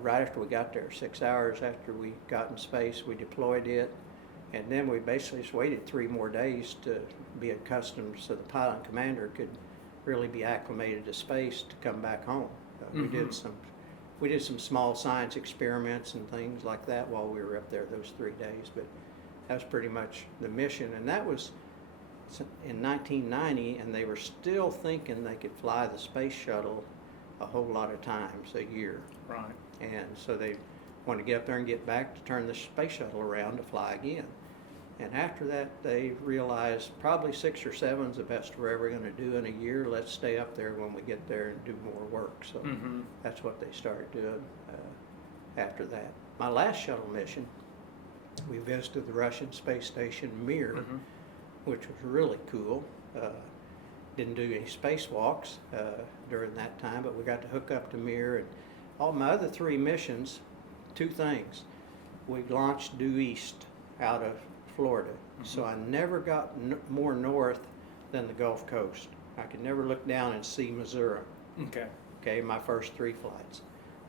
right after we got there. 6 hours after we got in space, we deployed it. And then we basically just waited 3 more days to be accustomed so the pilot and commander could really be acclimated to space to come back home. We did some small science experiments and things like that while we were up there those 3 days. But that was pretty much the mission, and that was in 1990, and they were still thinking they could fly the space shuttle a whole lot of times a year. Right. And so they wanted to get up there and get back to turn the space shuttle around to fly again. And after that, they realized probably 6 or 7 is the best we're ever going to do in a year. Let's stay up there when we get there and do more work. So that's what they started doing after that. My last shuttle mission, we visited the Russian space station Mir, which was really cool. Didn't do any spacewalks during that time, but we got to hook up to Mir. And all my other 3 missions, 2 things. We launched due east out of Florida, so I never got more north than the Gulf Coast. I could never look down and see Missouri. Okay, my first 3 flights.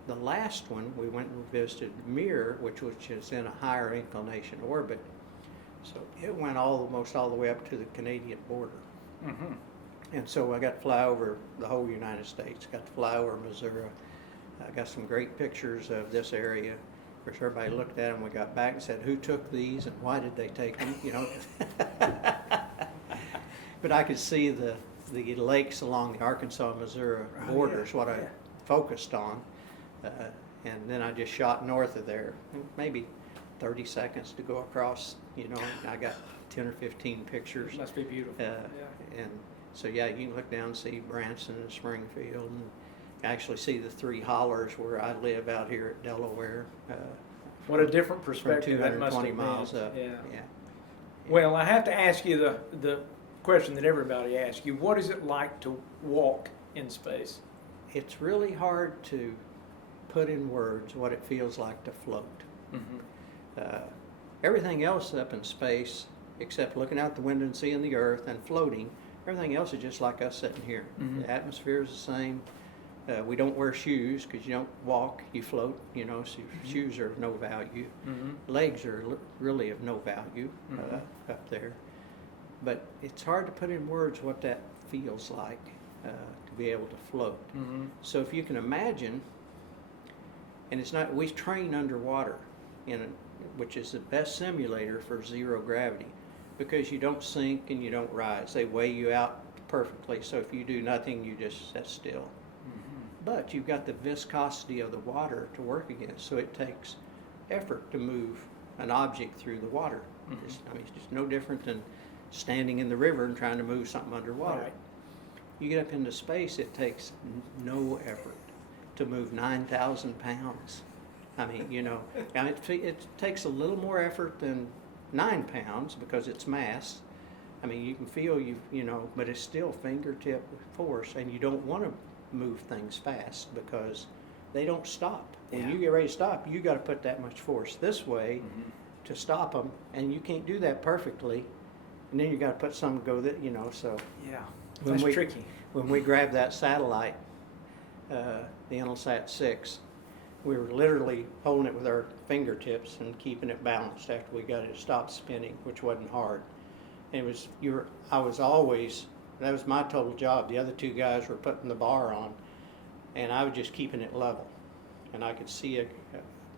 The last one, we went and visited Mir, which is in a higher inclination orbit. So it went almost all the way up to the Canadian border. And so I got to fly over the whole United States, got to fly over Missouri. I got some great pictures of this area. Of course, everybody looked at them. We got back and said, "Who took these and why did they take them?" You know. But I could see the lakes along the Arkansas-Missouri borders, what I focused on. And then I just shot north of there, maybe 30 seconds to go across, you know. I got 10 or 15 pictures. Must be beautiful. And so, yeah, you can look down and see Branson and Springfield, and actually see the three hollers where I live out here at Delaware. What a different From perspective that must have 220 been. miles up. Yeah. Yeah. Well, I have to ask you the question that everybody asks you. What is it like to walk in space? It's really hard to put in words what it feels like to float. Mm-hmm. Everything else up in space, except looking out the window and seeing the Earth and floating, everything else is just like us sitting here. Mhm. The atmosphere is the same. We don't wear shoes because you don't walk, you float, you know, so shoes are of no value. Mm-hmm. Legs are really of no value up there. But it's hard to put in words what that feels like to be able to float. Mm-hmm. So if you can imagine, and it's not, we train underwater, which is the best simulator for zero gravity, because you don't sink and you don't rise. They weigh you out perfectly, so if you do nothing, you just sit still. But you've got the viscosity of the water to work against, so it takes effort to move an object through the water. Mm-hmm. It's just no different than standing in the river and trying to move something underwater. Right. You get up into space, it takes no effort to move 9,000 pounds. I mean, you know, and it takes a little more effort than 9 pounds because it's mass. I mean, you can feel you know, but it's still fingertip force, and you don't want to move things fast because they don't stop. When you get ready to stop, you got to put that much force this way to stop them, and you can't do that perfectly. And then you got to put some go that, you know. So Yeah, when that's we, tricky. When we grabbed that satellite, the Intelsat 6, we were literally holding it with our fingertips and keeping it balanced after we got it to stop spinning, which wasn't hard. It was that was my total job. The other two guys were putting the bar on, and I was just keeping it level. And I could see it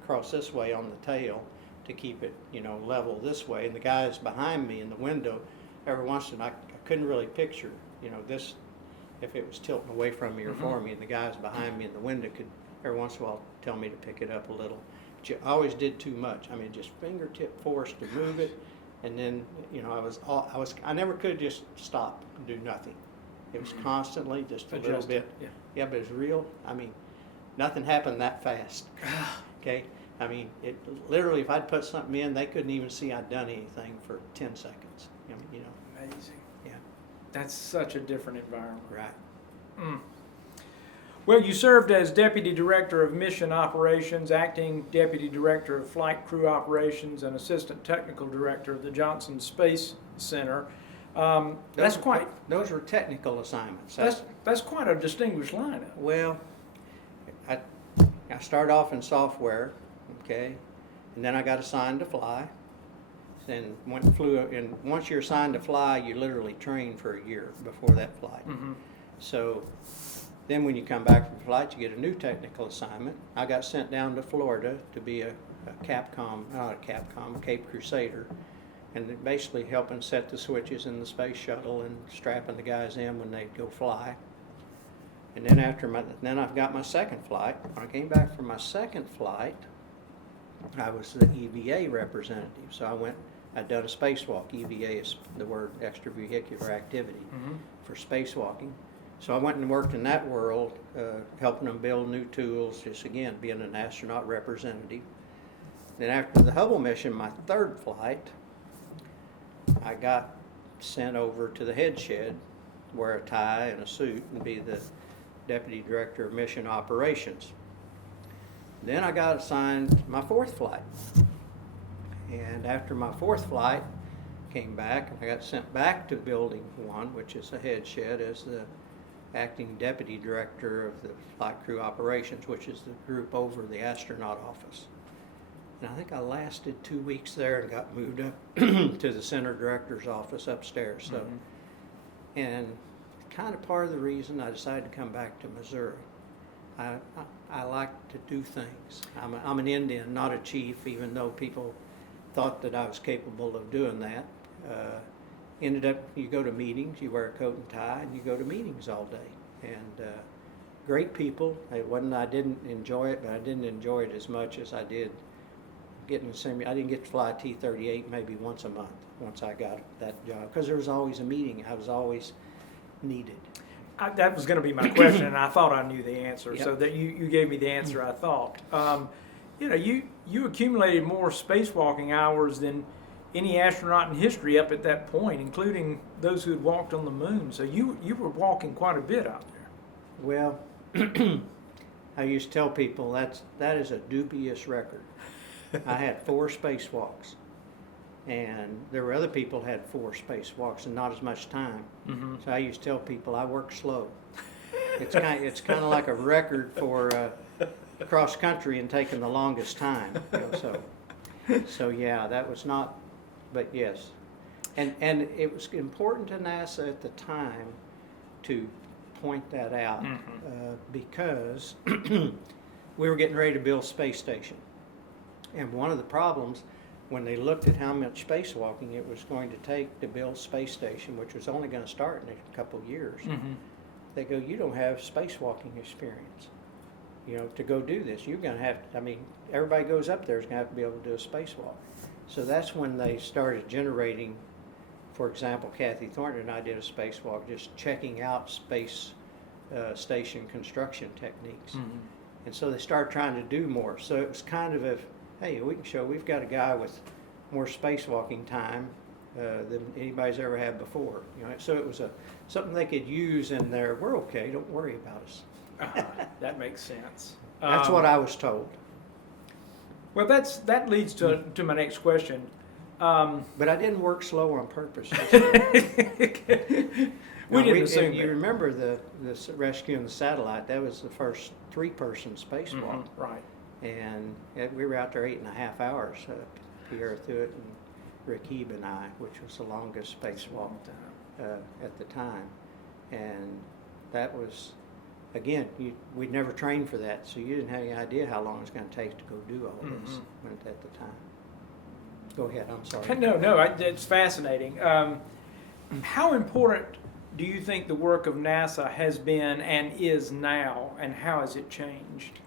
across this way on the tail to keep it, you know, level this way. And the guys behind me in the window, every once in a while, I couldn't really picture, you know, this, if it was tilting away from me or for me, and the guys behind me in the window could every once in a while tell me to pick it up a little. But you always did too much. I mean, just fingertip force to move it. And then, you know, I never could just stop and do nothing. It was constantly just a little bit. Yeah, but it's real. I mean, nothing happened that fast. Okay? I mean, it literally, if I'd put something in, they couldn't even see I'd done anything for 10 seconds. I mean, you know. Amazing. Yeah. That's such a different environment. Right. Mm. Well, you served as Deputy Director of Mission Operations, Acting Deputy Director of Flight Crew Operations, and Assistant Technical Director of the Johnson Space Center. Those were technical assignments. That's quite a distinguished lineup. Well, I started off in software, okay, and then I got assigned to fly. Then and once you're assigned to fly, you literally train for a year before that flight. Mm-hmm. So then when you come back from flight, you get a new technical assignment. I got sent down to Florida to be a Cape Crusader, and basically helping set the switches in the space shuttle and strapping the guys in when they'd go fly. And then then I've got my second flight. When I came back from my second flight, I was the EVA representative. So I'd done a spacewalk. EVA is the word extravehicular activity for spacewalking. So I went and worked in that world, helping them build new tools, just again, being an astronaut representative. Then after the Hubble mission, my third flight, I got sent over to the head shed, wear a tie and a suit, and be the Deputy Director of Mission Operations. Then I got assigned my fourth flight. And after my fourth flight, came back, and I got sent back to Building 1, which is the head shed, as the Acting Deputy Director of the Flight Crew Operations, which is the group over the astronaut office. And I think I lasted 2 weeks there and got moved up to the Center Director's office upstairs. So, and kind of part of the reason I decided to come back to Missouri. I I like to do things. I'm an Indian, not a chief, even though people thought that I was capable of doing that. Ended up, you go to meetings, you wear a coat and tie, and you go to meetings all day. And great people. It wasn't I didn't enjoy it, but I didn't enjoy it as much as I did getting the same. I didn't get to fly T-38 maybe once a month once I got that job, because there was always a meeting. I was always needed. That was going to be my question, and I thought I knew the answer. Yep. So that you gave me the answer I thought. You know, you accumulated more spacewalking hours than any astronaut in history up at that point, including those who had walked on the moon. So you were walking quite a bit out there. Well, I used to tell people that is a dubious record. I had 4 spacewalks, and there were other people who had 4 spacewalks and not as much time. Mm-hmm. So I used to tell people I work slow. It's kind of like a record for cross country and taking the longest time. You know, so yeah, that was not. But yes, and it was important to NASA at the time to point that out, because we were getting ready to build a space station. And one of the problems, when they looked at how much spacewalking it was going to take to build a space station, which was only going to start in a couple of years, they go, you don't have spacewalking experience. You know, to go do this, you're going to have to, I mean, everybody goes up there is going to have to be able to do a spacewalk. So that's when they started generating, for example, Kathy Thornton and I did a spacewalk just checking out space station construction techniques. And so they started trying to do more. So it was kind of hey, we can show we've got a guy with more spacewalking time than anybody's ever had before. You know, so it was something they could use in there. We're okay, don't worry about us. That makes sense. That's what I was told. Well, that leads to my next question. But I didn't work slow on purpose. We didn't assume you that. remember the rescuing the satellite? That was the first 3-person spacewalk. Right. And we were out there 8.5 hours. Pierre Thuot and Rick Heeb and I, which was the longest spacewalk at the time. And that was, again, we'd never trained for that, so you didn't have any idea how long it was going to take to go do all this at the time. Go ahead, I'm sorry. No, it's fascinating. How important do you think the work of NASA has been and is now, and how has it changed?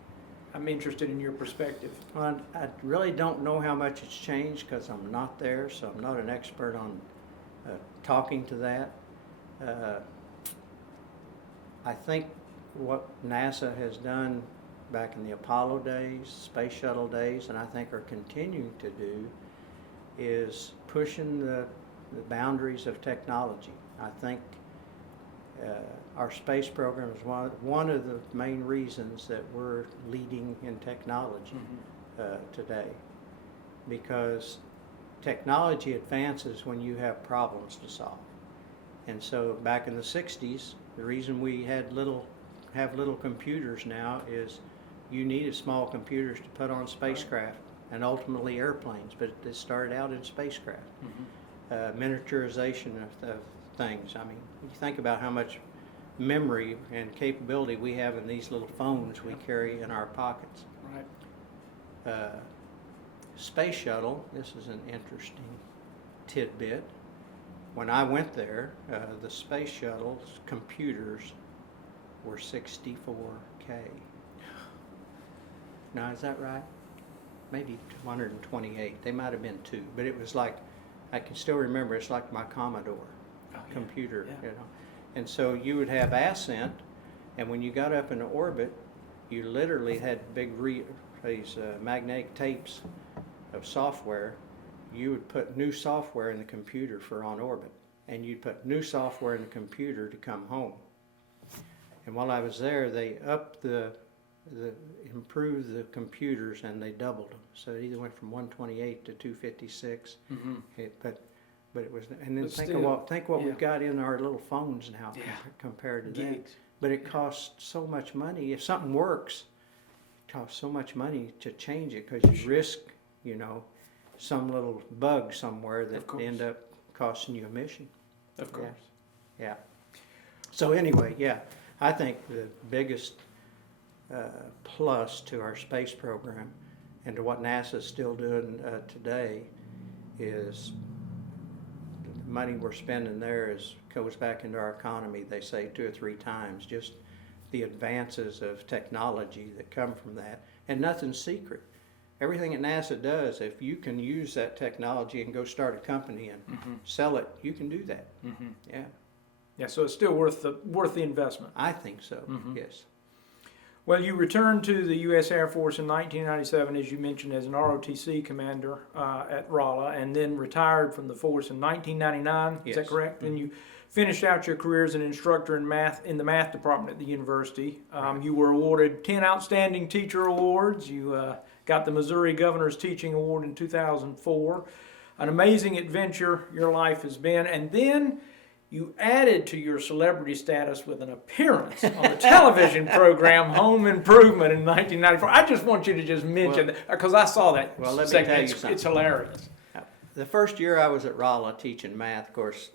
I'm interested in your perspective. Well, I really don't know how much it's changed because I'm not there, so I'm not an expert on talking to that. I think what NASA has done back in the Apollo days, space shuttle days, and I think are continuing to do, is pushing the boundaries of technology. I think our space program is one of the main reasons that we're leading in technology today, because technology advances when you have problems to solve. And so back in the 60s, the reason we have little computers now is you needed small computers to put on spacecraft and ultimately airplanes, but it started out in spacecraft. Miniaturization of things. I mean, you think about how much memory and capability we have in these little phones we carry in our pockets. Right. Space shuttle, this is an interesting tidbit. When I went there, the space shuttle's computers were 64K. Now, is that right? Maybe 228. They might have been 2, but it was like, I can still remember, it's like my Commodore computer, you know. And so you would have ascent, and when you got up into orbit, you literally had big these magnetic tapes of software. You would put new software in the computer for on orbit, and you'd put new software in the computer to come home. And while I was there, they improved the computers, and they doubled them. So it either went from 128 to 256. But it was, and then But think what we've got in our little phones now compared to that. But it costs so much money. If something works, it costs so much money to change it, because you risk, you know, some little bug somewhere that end up costing you a mission. Of course. Yeah. So anyway, I think the biggest plus to our space program and to what NASA's still doing today is the money we're spending there goes back into our economy, they say 2 or 3 times, just the advances of technology that come from that. And nothing's secret. Everything that NASA does, if you can use that technology and go start a company and sell it, you can do that. Yeah. Yeah, so it's still worth the investment. I think so, yes. Well, you returned to the U.S. Air Force in 1997, as you mentioned, as an ROTC commander at Rolla, and then retired from the force in 1999. Is that correct? And you finished out your career as an instructor in the math department at the university. You were awarded 10 Outstanding Teacher Awards. You got the Missouri Governor's Teaching Award in 2004. An amazing adventure your life has been. And then you added to your celebrity status with an appearance on the television program Home Improvement in 1994. I just want you to just mention that, because I saw that let segment. me tell you something. It's hilarious. The first year I was at Rolla teaching math, of course,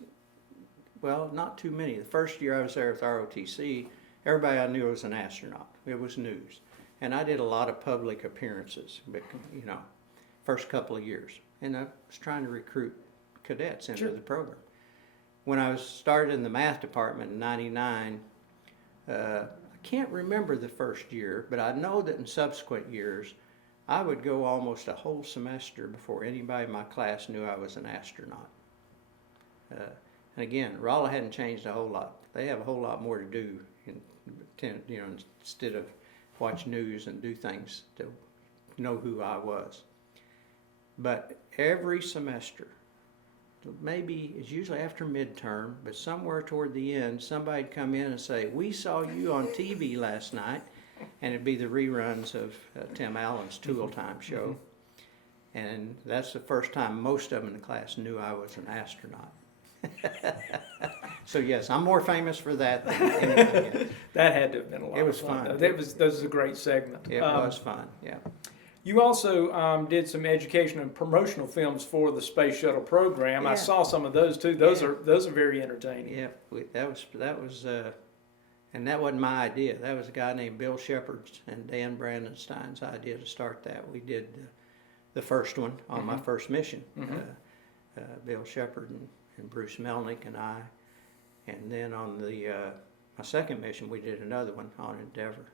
well, not too many. The first year I was there with ROTC, everybody I knew was an astronaut. It was news. And I did a lot of public appearances, you know, first couple of years. And I was trying to recruit cadets into the program. When I was started in the math department in 99, I can't remember the first year, but I know that in subsequent years, I would go almost a whole semester before anybody in my class knew I was an astronaut. And again, Rolla hadn't changed a whole lot. They have a whole lot more to do, instead of watch news and do things to know who I was. But every semester, maybe it's usually after midterm, but somewhere toward the end, somebody'd come in and say, "We saw you on TV last night," and it'd be the reruns of Tim Allen's Tool Time show. And that's the first time most of them in the class knew I was an astronaut. So yes, I'm more famous for that than anything else. That had to have been a lot It was of fun. fun. That was a great segment. It was fun, yeah. You also did some education and promotional films for the Space Shuttle program. Yeah. I saw some of those too. Those are very entertaining. Yeah, that was, and that wasn't my idea. That was a guy named Bill Shepard's and Dan Brandenstein's idea to start that. We did the first one on my first mission. Bill Shepard and Bruce Melnick and I, and then on my second mission we did another one on Endeavor.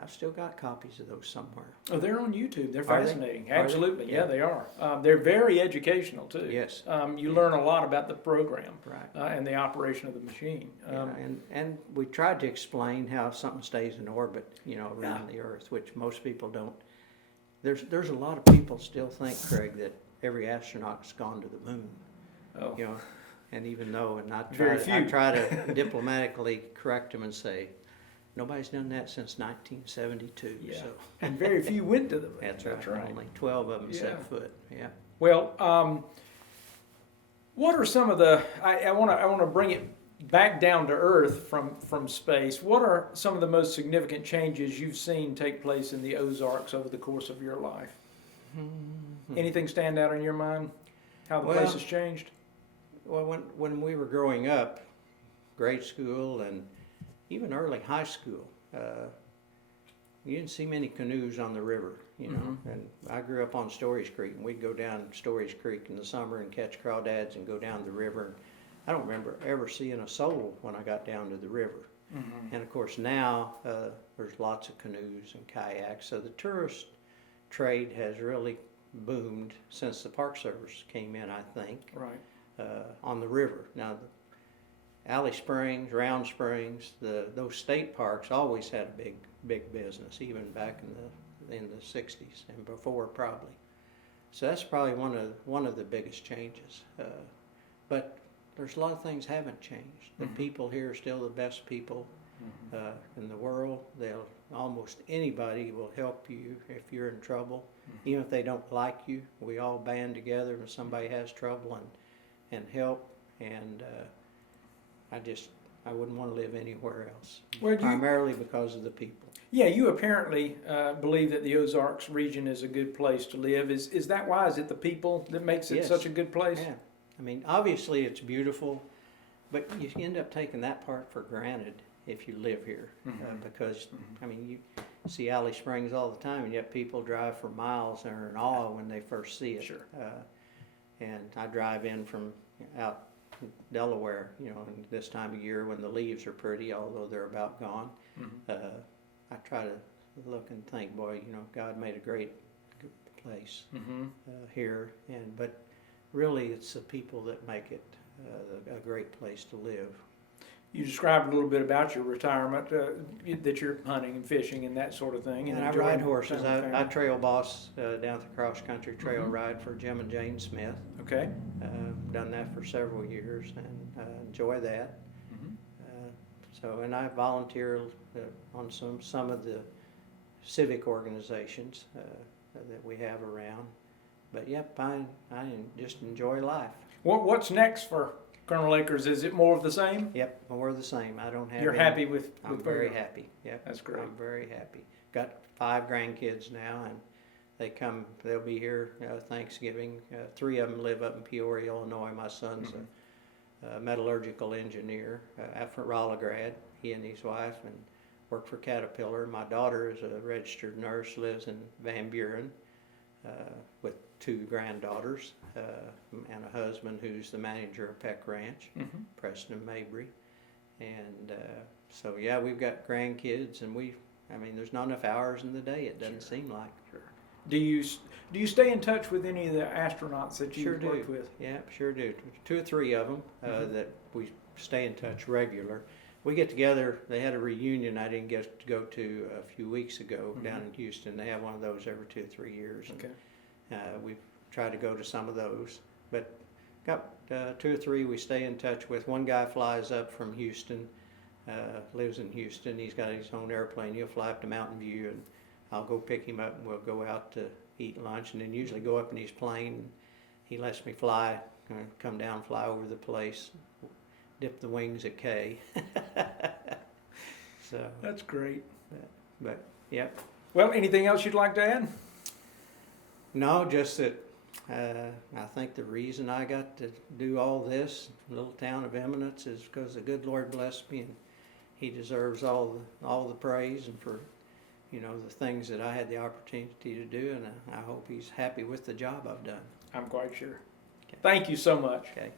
I've still got copies of those somewhere. Oh, they're on YouTube. They're Are they? fascinating. Are Absolutely, they? yeah, Yeah. they are. They're very educational too. Yes. You learn a lot about the program, Right. And the operation of the machine. And we tried to explain how something stays in orbit, around the Earth, which most people don't. There's a lot of people still think, Craig, that every astronaut's gone to the moon. Oh. And even though, and I Very try few. to diplomatically correct them and say, nobody's done that since 1972. Yeah. So And very few went to the moon. that's right. Only 12 of them set foot. Yeah. Well, what are some of the? I want to bring it back down to Earth from space. What are some of the most significant changes you've seen take place in the Ozarks over the course of your life? Anything stand out in your mind? How the place has changed? Well, when we were growing up, grade school and even early high school, you didn't see many canoes on the river, And I grew up on Stories Creek, and we'd go down Stories Creek in the summer and catch crawdads and go down the river. I don't remember ever seeing a soul when I got down to the river. And of course now there's lots of canoes and kayaks, so the tourist trade has really boomed since the Park Service came in, I think. Right. On the river. Now, Alley Springs, Round Springs, those state parks always had a big business, even back in the 60s and before probably. So that's probably one of the biggest changes. But there's a lot of things haven't changed. The people here are still the best people in the world. Almost anybody will help you if you're in trouble, even if they don't like you. We all band together when somebody has trouble and help, and I wouldn't want to live anywhere else, primarily because of the people. Yeah, you apparently believe that the Ozarks region is a good place to live. Is that why? Is it the people that makes it such a good place? Yeah, I mean, obviously it's beautiful, but you end up taking that part for granted, if you live here, because Mhm. I mean you see Alley Springs all the time, and yet people drive for miles and are in awe when they first see it. Sure. And I drive in from out Delaware, you know, and this time of year when the leaves are pretty, although they're about gone. Mhm. I try to look and think, boy, you know, God made a great place Mhm. here, but really it's the people that make it a great place to live. You described a little bit about your retirement, that you're hunting and fishing and that sort of thing. And I enjoying ride horses. time with I family. trail boss down the cross country trail Mhm. ride for Jim and Jane Smith. Okay. Done that for several years and enjoy that. Mhm. And I volunteer on some of the civic organizations that we have around. But yep, I just enjoy life. What's next for Colonel Akers? Is it more of the same? Yep, more of the same. I don't have. You're any- happy with I'm where very you are? happy. Yep, That's great. I'm very happy. Got 5 grandkids now, and they come. They'll be here Thanksgiving. 3 of them live up in Peoria, Illinois. My son's a metallurgical engineer from Rolla grad. He and his wife and work for Caterpillar. My daughter is a registered nurse. Lives in Van Buren with 2 granddaughters and a husband who's the manager of Peck Ranch, Mhm. Preston Mabry. And so, yeah, we've got grandkids, and I mean, there's not enough hours in the day, it doesn't Sure. seem like. Sure. Do you stay in touch with any of the astronauts that Sure you've do. worked with? Yeah, sure do. 2 or 3 of them Mhm. that we stay in touch regular. We get together, they had a reunion I didn't get to go to a few weeks ago down in Houston. They have one of those every 2 or 3 years. Okay. And, we've tried to go to some of those. But got 2 or 3 we stay in touch with. One guy flies up from Houston, lives in Houston. He's got his own airplane. He'll fly up to Mountain View, and I'll go pick him up, and we'll go out to eat lunch, and then usually go up in his plane. He lets me fly, come down, fly over the place, dip the wings at K. So, That's great. but yep. Well, anything else you'd like to add? No, just that I think the reason I got to do all this, little town of Eminence, is because the good Lord blessed me, and He deserves all the praise, and for the things that I had the opportunity to do, and I hope He's happy with the job I've done. I'm quite sure. Thank you so much. Okay.